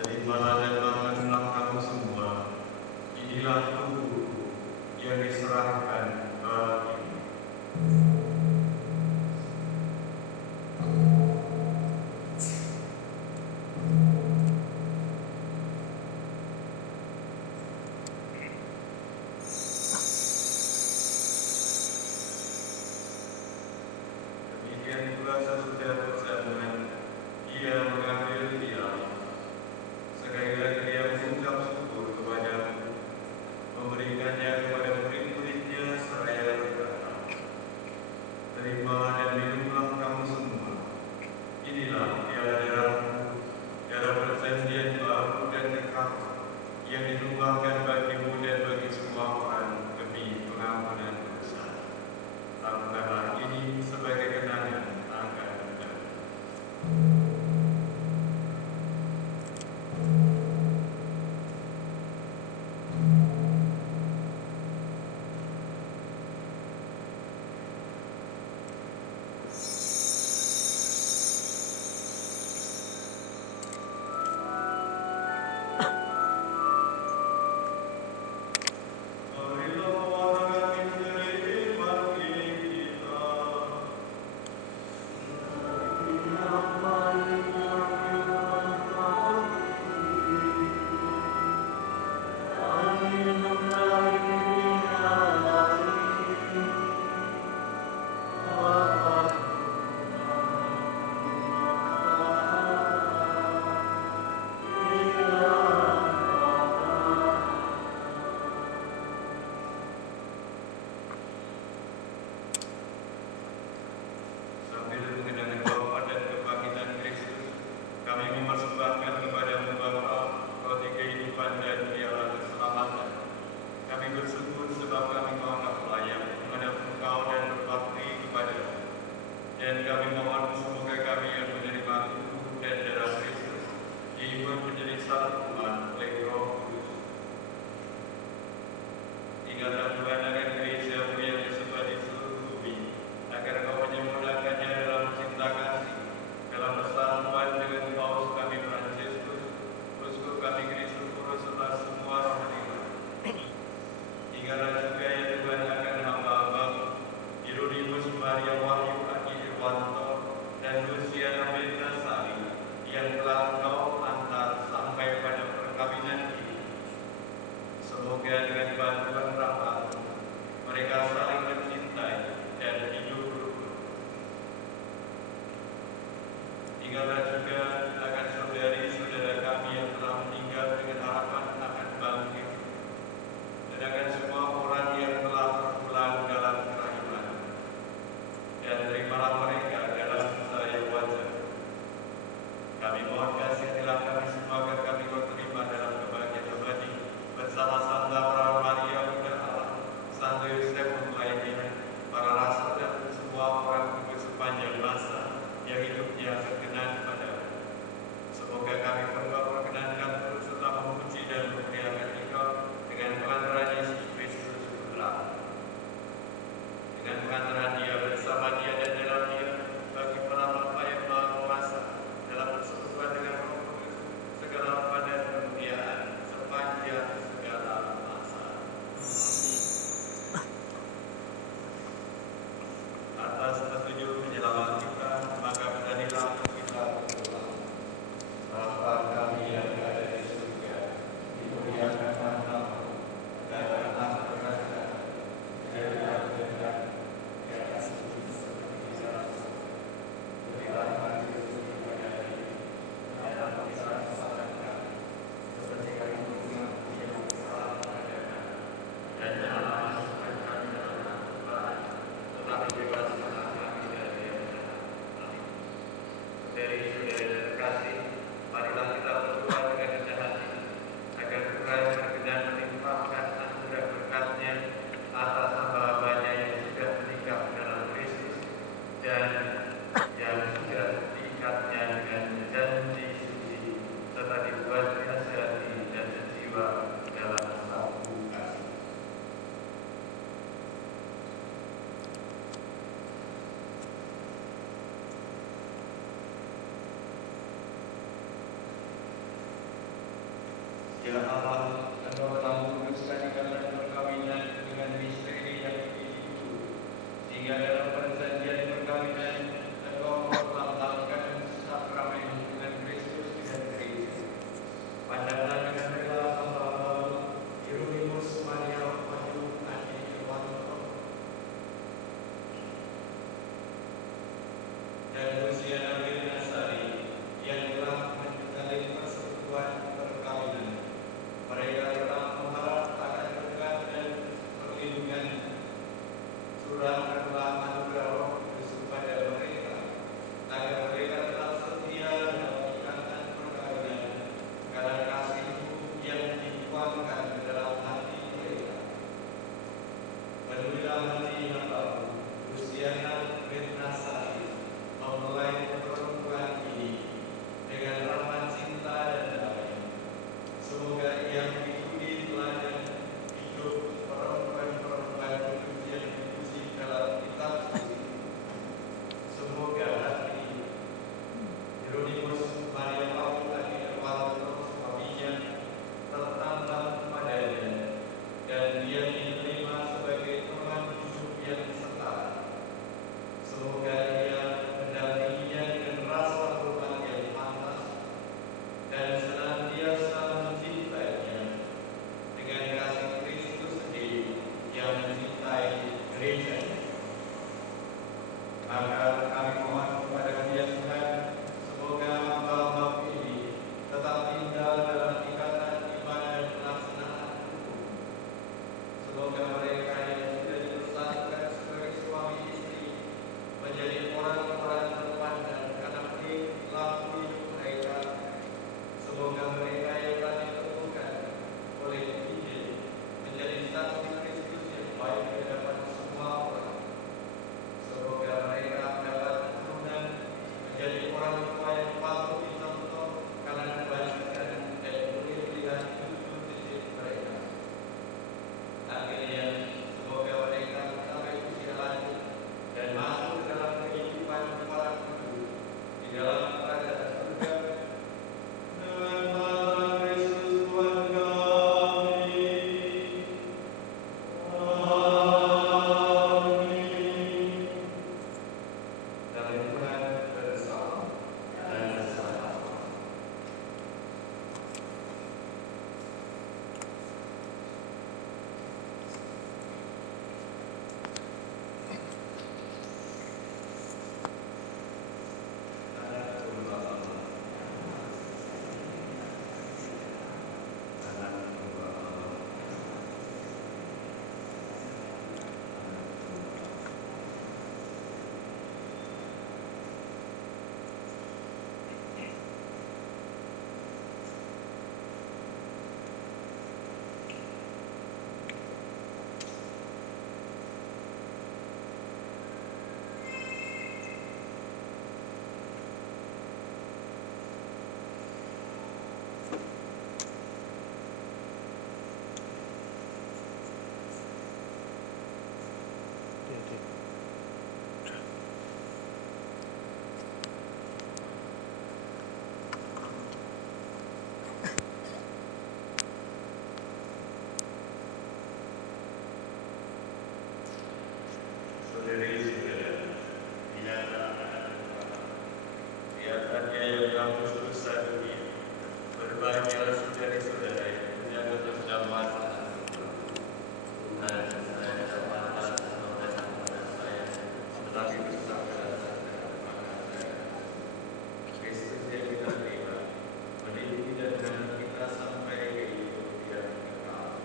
Terimalah dan makanlah kamu semua. Inilah tubuhku yang diserahkan bagimu. Demikian pula sesudah perjamuan, ia mengambil tiang. Sekali lagi dia mengucap syukur kepadamu, memberikannya kepada murid-muridnya seraya berkata, terimalah dan minumlah kamu semua. Inilah piala darahku, darah perjanjian baru dan kekal, yang ditumpahkan bagimu dan bagi semua orang demi pengampunan dosa. Lakukanlah ini sebagai kenangan akan aku. Dan kami mohon semoga kami yang menerima tubuh dan darah Kristus diikat menjadi satu umat oleh Roh Kudus. Tinggalkan Tuhan akan gereja-Mu yang tersebar di seluruh bumi, agar Kau menyempurnakannya dalam cinta kasih, dalam persatuan dengan Paus kami Fransiskus, Uskup kami Kristus serta semua roh beriman. Tinggalkan juga ya Tuhan akan hamba-hamba-Mu, Hieronymus Maria Wahyu Aki Irwanto dan Luciana Benasari yang telah Kau antar sampai pada perkawinan ini. Semoga dengan bantuan rahmat mereka saling mencintai dan hidup rukun. Tinggalkan juga akan saudari-saudara kami yang telah meninggal dengan harapan akan bangkit, dan akan semua orang yang telah terpulang dalam kerahiman, dan terimalah mereka dalam cahaya wajah. Kami mohon kasihanilah kami semua agar kami kau terima dalam kebahagiaan abadi bersama Santa Perawan Maria Bunda Allah, Santo Yosef mempelainya, para rasul dan semua orang kudus sepanjang masa yang hidupnya berkenan padamu. Semoga kami berdua perkenankan terus serta memuji dan memuliakan Engkau dengan pengantaran Yesus Kristus putra. Dengan pengantaran Dia, bersama Dia dan dalam Dia, bagi para Bapa yang Maha Kuasa, dalam persekutuan dengan Roh Kudus, segala pada kemuliaan sepanjang segala masa. Atas petunjuk penyelamat kita, maka beranilah kita berdoa. Bapa kami yang ada di surga, dimuliakan namamu, datanglah kerajaan-Mu, jadilah kehendak-Mu di atas bumi seperti di surga. Berilah kami rezeki pada hari ini, dan ampunilah kesalahan kami, seperti kami mengampuni yang bersalah kepada kami, dan janganlah masukkan kami dalam pencobaan, tetapi bebaskanlah kami dari yang jahat. Amin. Saudari-saudari terkasih, marilah kita berdoa dengan rendah hati, agar Tuhan berkenan melimpahkan anugerah berkat-Nya atas hamba-hambanya yang sudah menikah dalam Kristus dan yang sudah diikatnya dengan janji suci, serta dibuat sehati dan sejiwa dalam satu kasih. Ya Allah, Engkau telah menguruskan ikatan perkawinan dengan misteri yang begitu itu, sehingga dalam perjanjian perkawinan Engkau melambangkan sakramen dengan Kristus dan gereja. Pandanglah dengan rela hamba-Mu, Hieronymus Maria Wahyu Aki Irwanto dan Luciana Benasari yang telah menjalin persekutuan perkawinan. Mereka telah mengharap akan berkat dan perlindungan curahkanlah anugerah Roh Kudus kepada mereka, agar mereka tetap setia dalam ikatan perkawinan karena kasih-Mu yang dituangkan ke dalam hati mereka. Penuhilah hati hamba-Mu, Luciana Benasari, mempelai perempuan ini dengan rahmat cinta dan damai. Semoga ia mengikuti teladan hidup perempuan-perempuan kudus yang dipuji dalam kitab suci. Semoga hati Hieronymus Maria Wahyu Aki Irwanto suaminya tertambah padanya, dan dia diterima sebagai teman hidup yang setara. Semoga ia mendampinginya dengan rasa hormat yang pantas dan senantiasa mencintainya dengan kasih Kristus sendiri yang mencintai gereja. Maka kami mohon kepada Dia Tuhan, semoga hamba-Mu ini tetap tinggal dalam ikatan iman dan pelaksanaan hukum. Semoga mereka yang sudah dipersatukan sebagai suami istri menjadi orang-orang terpandang karena perilaku hidup mereka. Semoga mereka yang telah ditemukan oleh Injil menjadi saksi Kristus yang baik di hadapan semua orang. Semoga mereka mendapat menghapus dosa dunia. Berbahagialah saudara-saudara yang punya keterdaman Tuhan saya dapat kepada saya, tetapi bersabar Kristus yang kita terima, mendidik dan menolong kita sampai ke hidup yang kekal.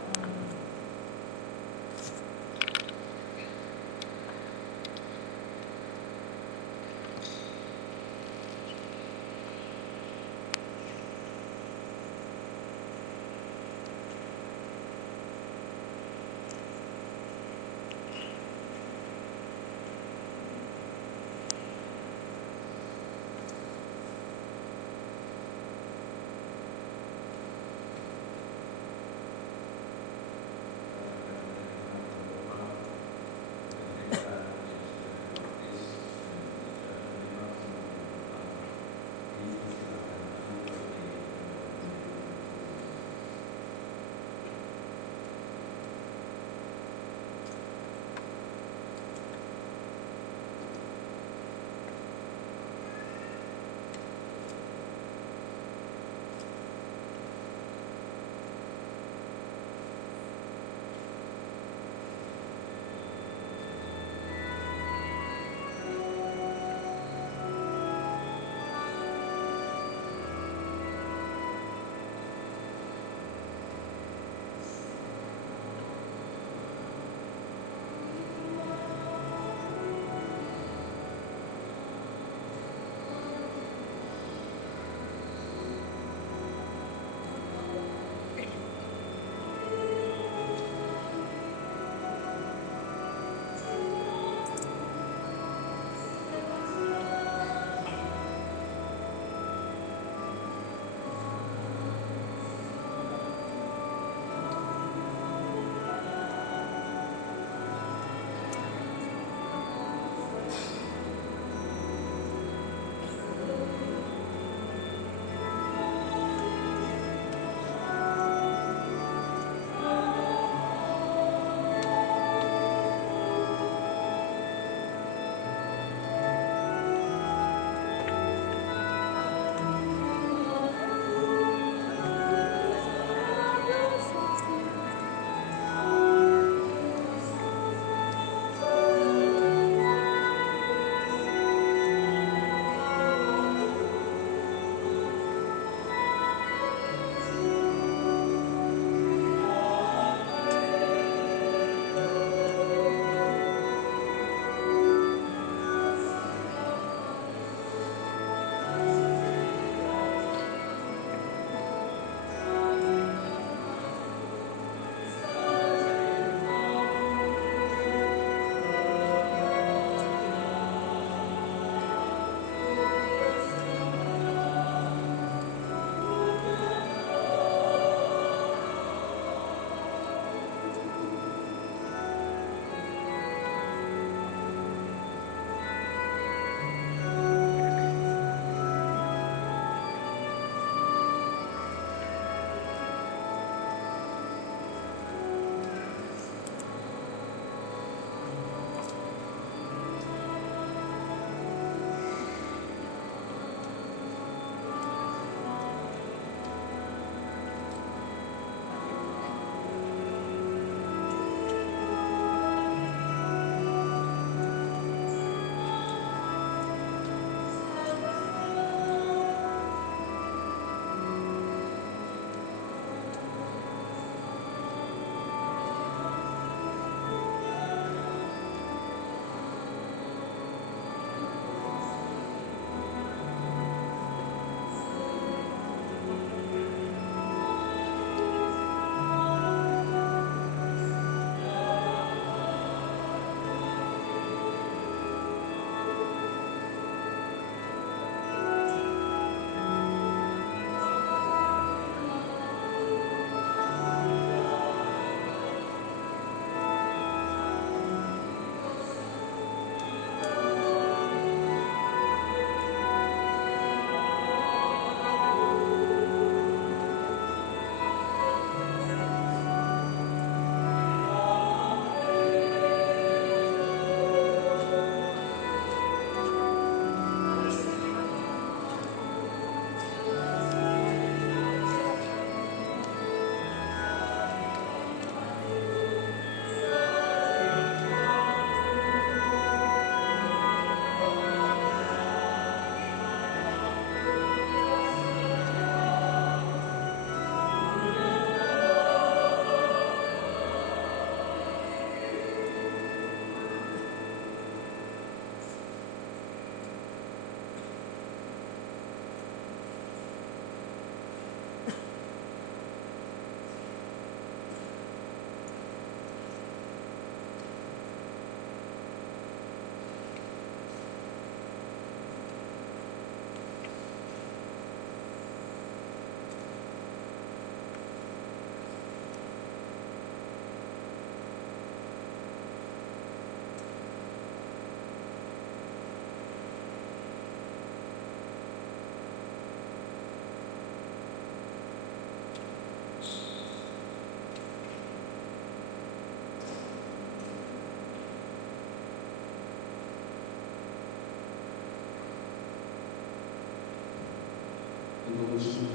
untuk khusus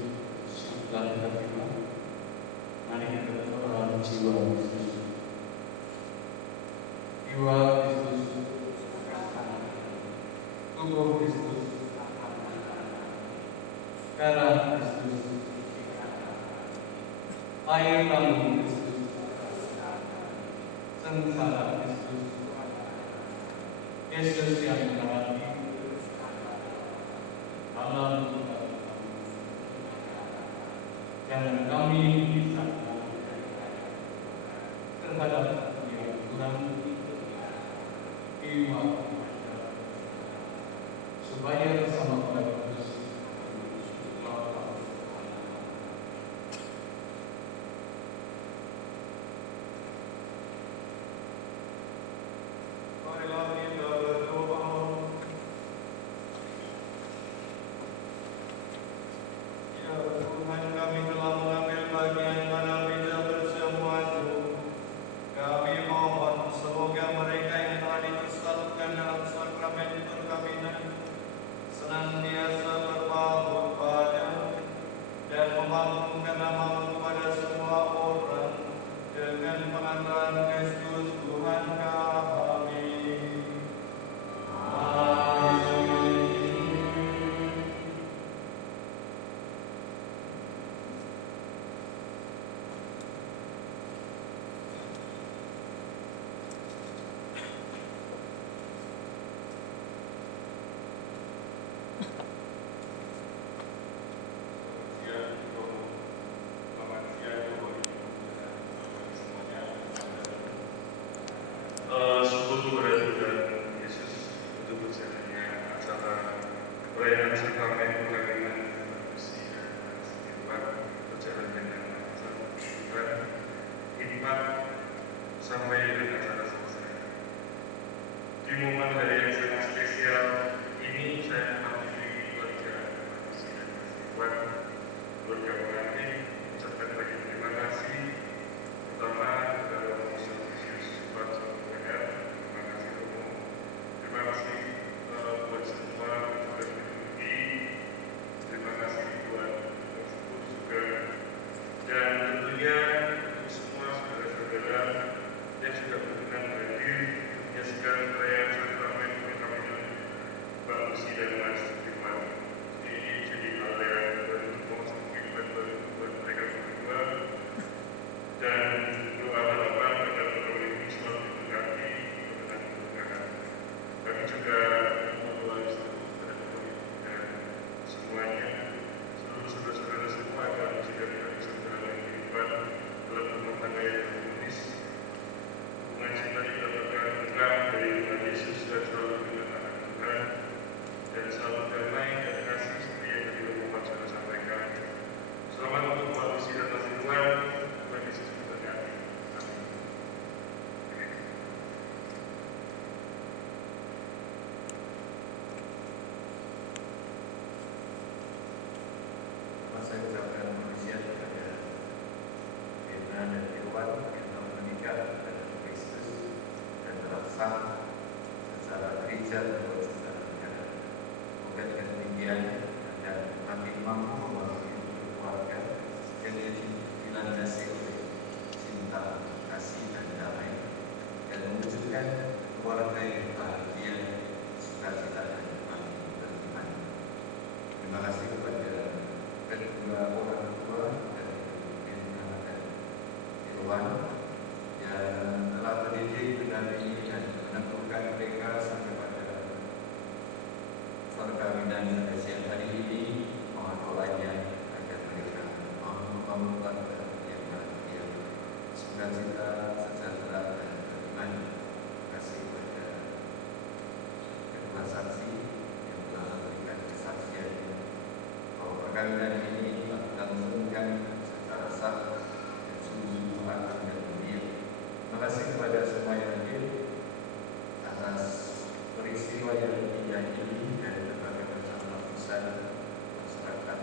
setelah kita terima, mari kita berdoa jiwa Kristus. Jiwa Kristus, tubuh Kristus, darah Kristus, air lambung Kristus, sengsara Kristus, Yesus yang merawat dalam dan kami bisa terhadap yang kurang iman supaya sama bagus. Marilah kita berdoa. Ya Tuhan, kami telah mengambil bagian pada beda perjamuan. Kami mohon semoga mereka yang telah dipersatukan dalam sakramen perkawinan senantiasa berbahagia pada dan memampukan nama kepada semua orang dengan pengantaran Kristus Tuhan kami. Syukur kepada Tuhan Yesus untuk berjadinya acara perayaan sakramen perkawinan manusia dan setiap berjalan dengan lancar dan hikmat sampai dengan acara selesai. Di momen hari yang sangat spesial ini saya mewakili keluarga manusia dan setiap keluarga pengantin mengucapkan banyak terima kasih pertama kepada Profesor Suparto. Terima kasih buat semua yang sudah mengikuti. Terima kasih buat tersebut juga. Dan tentunya untuk semua saudara-saudara yang sudah berkenan hadir menyaksikan perayaan sakramen perkawinan Mbak Lucy dan Mas Firman. Ini jadi hal yang baru buat mereka berdua. Dan doa harapan agar perkawinan ini selalu diberkati dengan keberkahan. Kami juga berdoa kepada dan semuanya, seluruh saudara-saudara semua agar juga kita bisa menjalani kehidupan dalam rumah tangga yang harmonis. Hubungan cinta didapatkan terang dari Tuhan Yesus dan selalu dengan anak Tuhan dan selalu damai dan kasih seperti yang tadi Bapak sudah sampaikan. Selamat untuk Mbak Lucy dan Mas Tuhan, Tuhan Yesus memberkati. Amin. Saya ucapkan manusia kepada Firna dan Irwan yang telah menikah dengan Kristus dan telah sah secara gereja dan secara negara. Semoga dengan demikian dan makin mampu membangun keluarga yang dilandasi oleh cinta, kasih dan damai dan mewujudkan keluarga yang bahagia, sukacita dan makin beriman. Terima kasih kepada kedua orang tua dari Firna dan Irwan yang telah mendidik benar ini dan meneguhkan mereka sampai pada perkawinan pada siang hari ini. Mohon doanya agar mereka mampu membangun keluarga yang bahagia, sukacita, sejahtera dan beriman. Terima kasih kepada kedua saksi yang telah memberikan kesaksian bahwa perkawinan ini dilangsungkan secara sah dan sungguh-sungguh agung dan mulia. Terima kasih kepada semua yang hadir atas peristiwa yang indah ini dari berbagai macam lapisan masyarakat.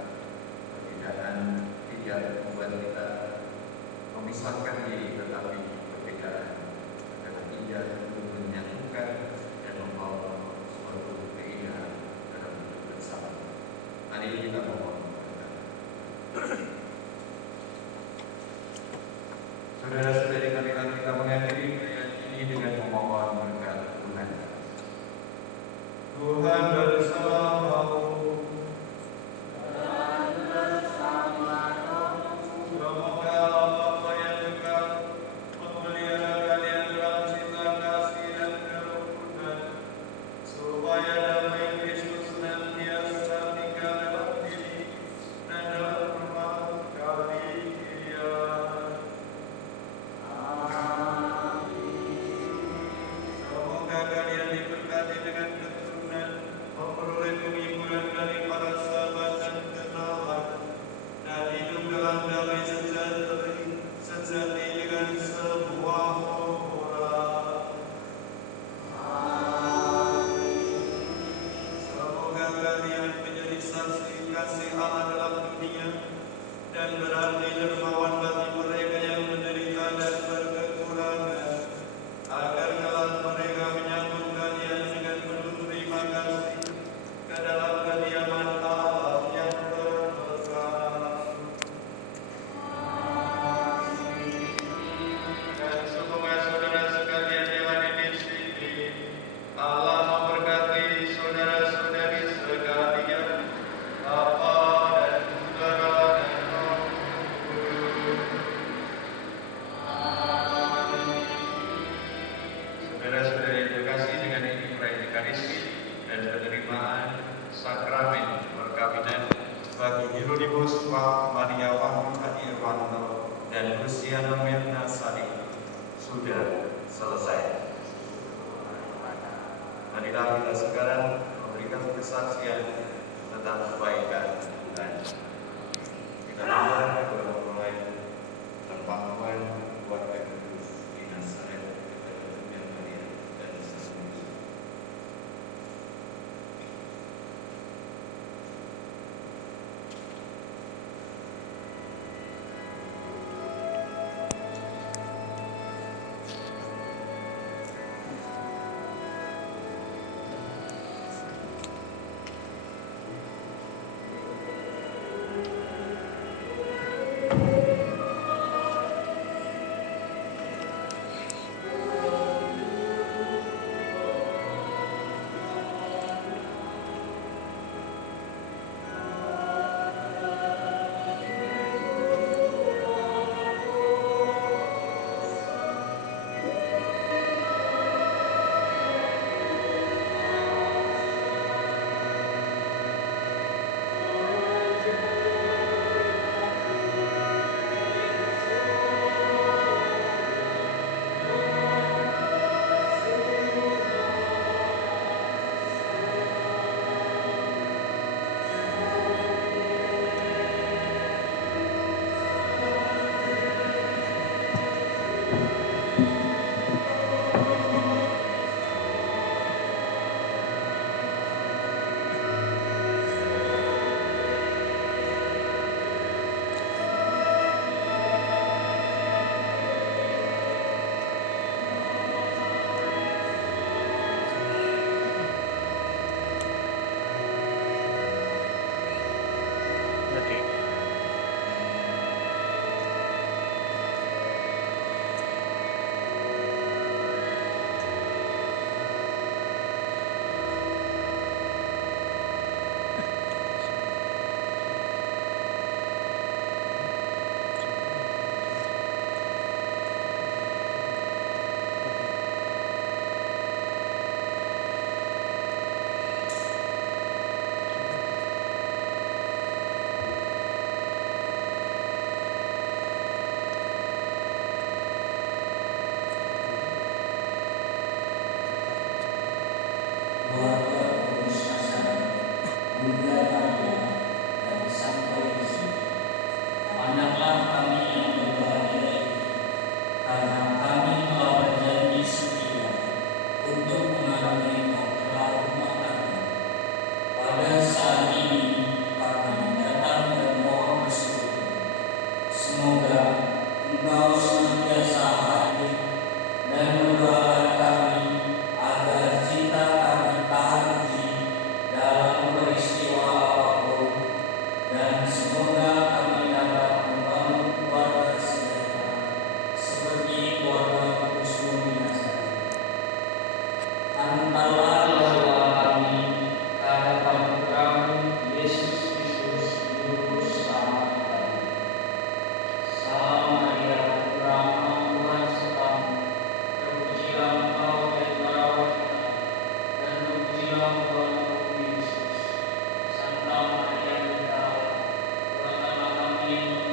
Perbedaan tidak membuat kita memisahkan diri, tetapi perbedaan adalah indah untuk menyatukan dan membawa suatu keindahan dalam hidup bersama. Mari kita mohon kepada Saudara-saudari kalian, kita mengakhiri perayaan ini dengan memohon berkat Tuhan. Tuhan bersamamu. Semoga Allah yang dekat memelihara kalian dalam cinta kasih dan kerukunan, supaya damai Kristus senantiasa tinggal dalam diri dan dalam rumah kalian. Semoga kalian diberkati dengan keturunan, memperoleh penghiburan dari para sahabat dan kenalan, dan hidup dalam damai sejati dengan semua orang. Semoga kalian menjadi saksi kasih Allah dalam dunia, dan berarti dermawan bagi mereka yang menderita dan berkekurangan, agar kelak mereka menyambut kalian dengan penuh terima kasih ke dalam kediaman Allah yang berkah. Dan semoga saudara sekalian yang hadir di sini, Allah memberkati saudara-saudari sekalian, Bapa dan Saudara dan Roh Kudus. Saudara-saudari yang terkasih, dengan ini perayaan Ekaristi dan penerimaan sakramen perkawinan bagi Hieronymus Maria Wahyu Adi Irwanto dan Luciana Mirna Sari sudah selesai. Marilah kita sekarang memberikan kesaksian tentang kebaikan Tuhan. Kita mulai dengan pengakuan keluarga kudus di Nazaret kepada Tuhan Maria dan seterusnya. dan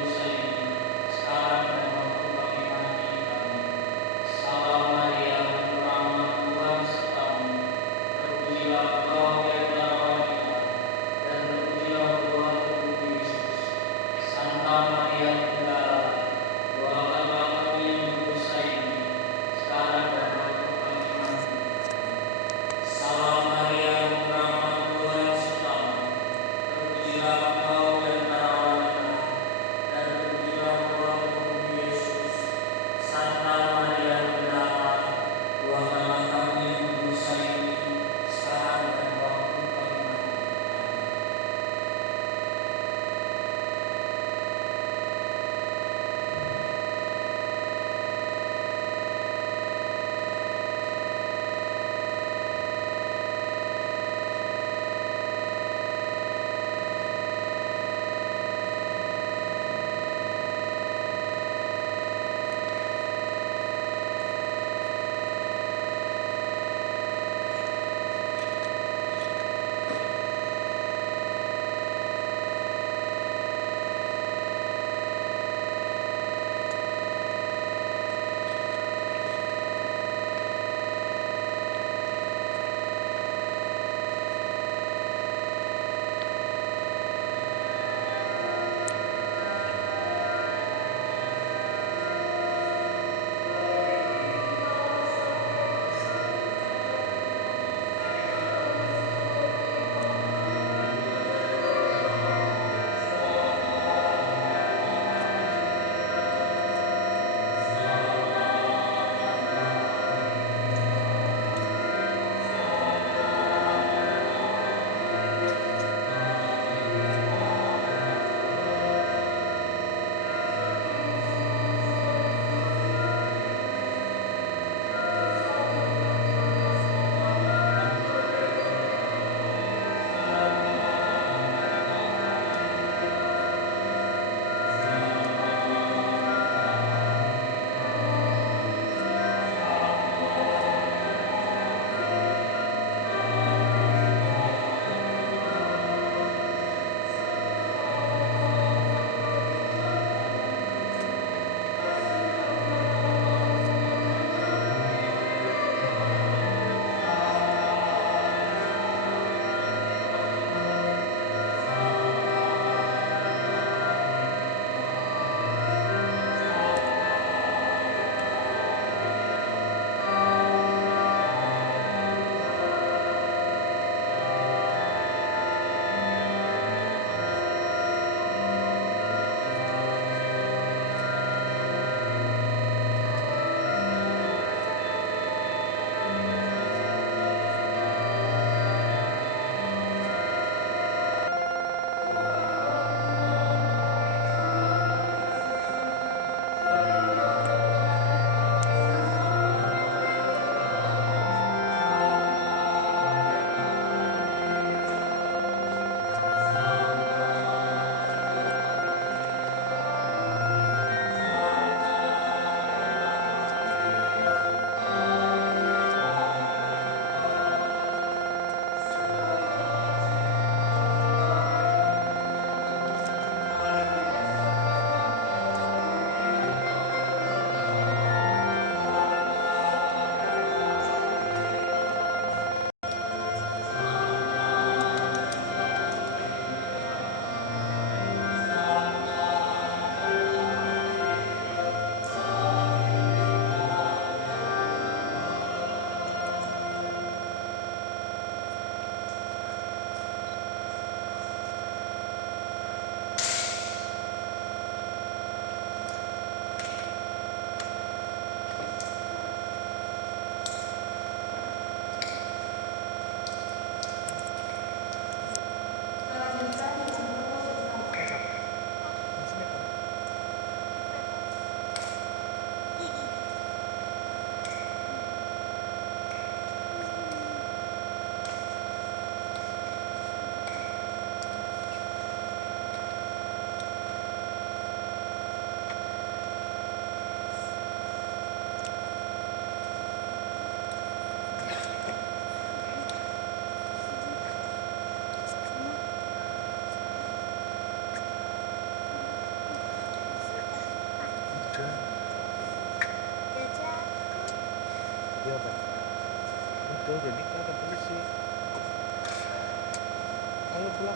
Ayo pulang.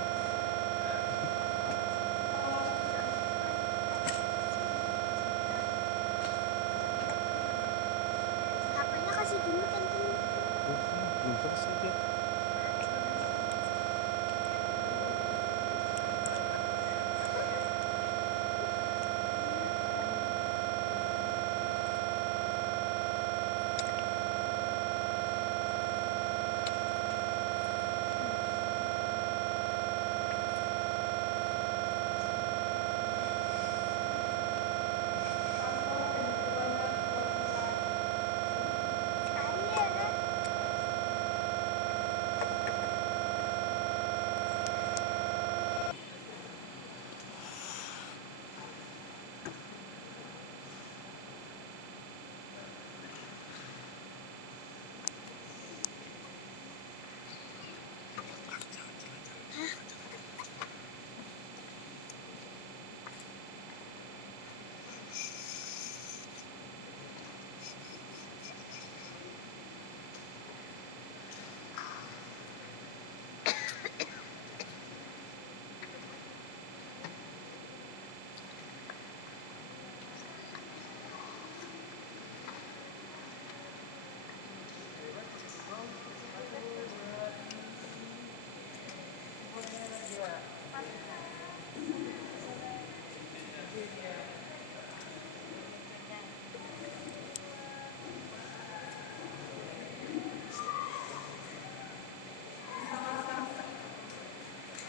HP-nya kasih dulu kan. Belum selesai dia.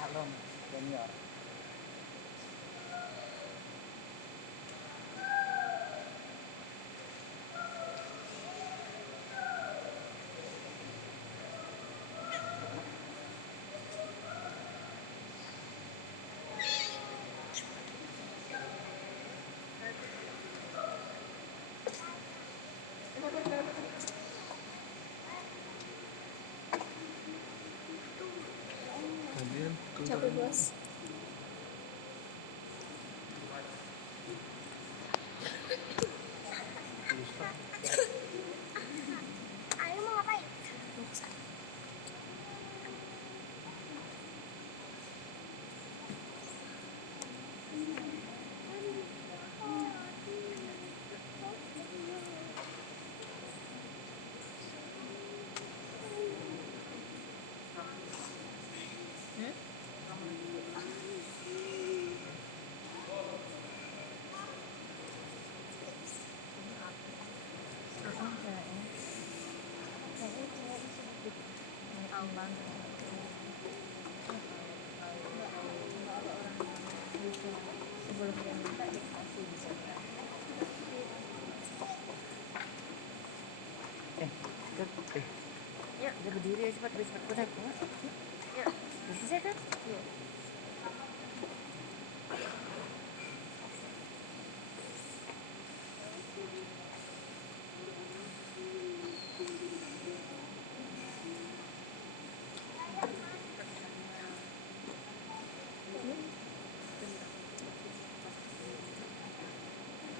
Halo, Daniel. Kalian Capek bos. Ayo mau ngapain? Sebelum dia minta dikasih bisa. Yuk, dia berdiri ya cepat cepat kuda. Yuk, bisa kan? Yuk.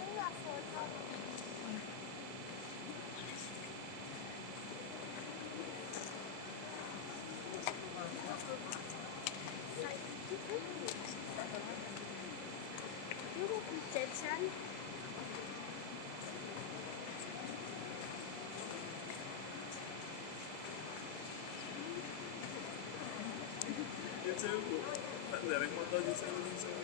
Enggak foto. Jason. Tak derek motor di sana di sana.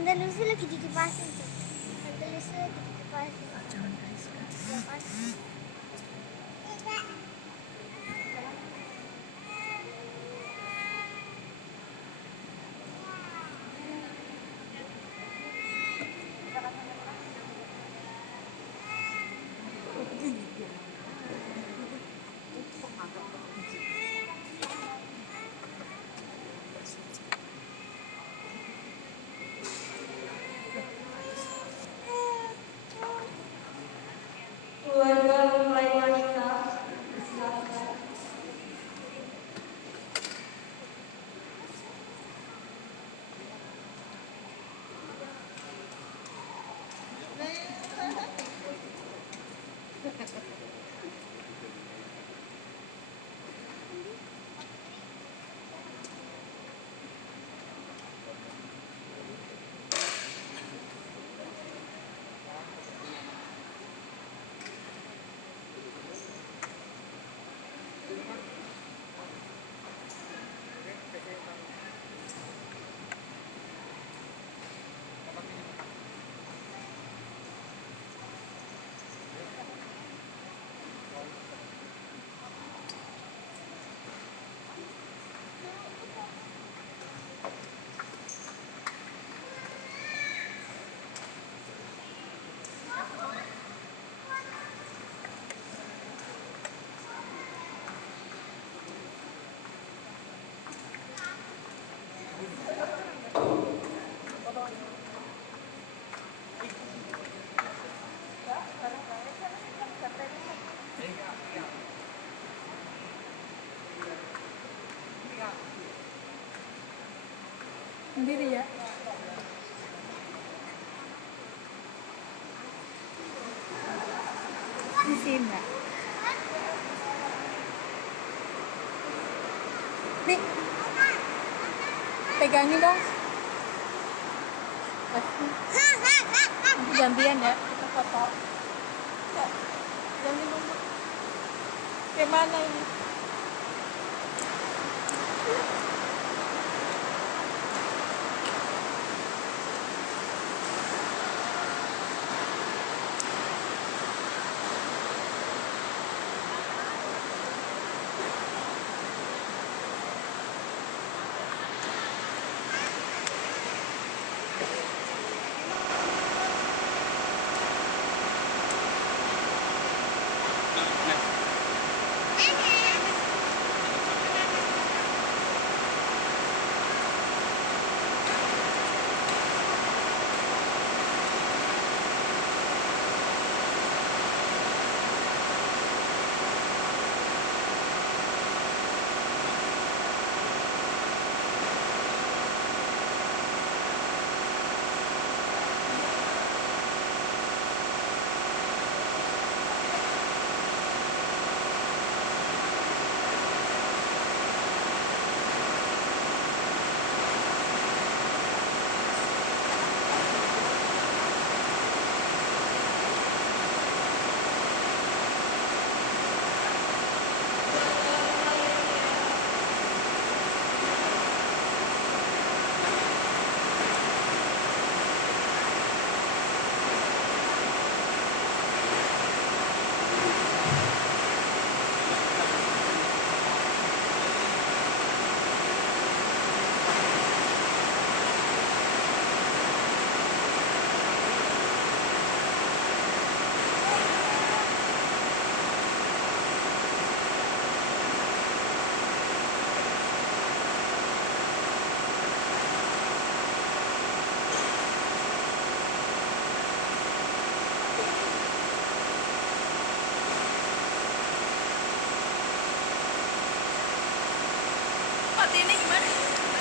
Tante Lucy lagi dikipasin tuh. Tante Lucy lagi dikipasin. Jangan guys. Keluarga mempelai wanita, silakan. Sendiri ya. Di sini Mbak. Nih. Pegangin dong. Nanti gantian ya, kita foto. Ya, ganti dulu. Gimana ini?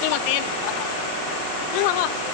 Matiin. Ini sama.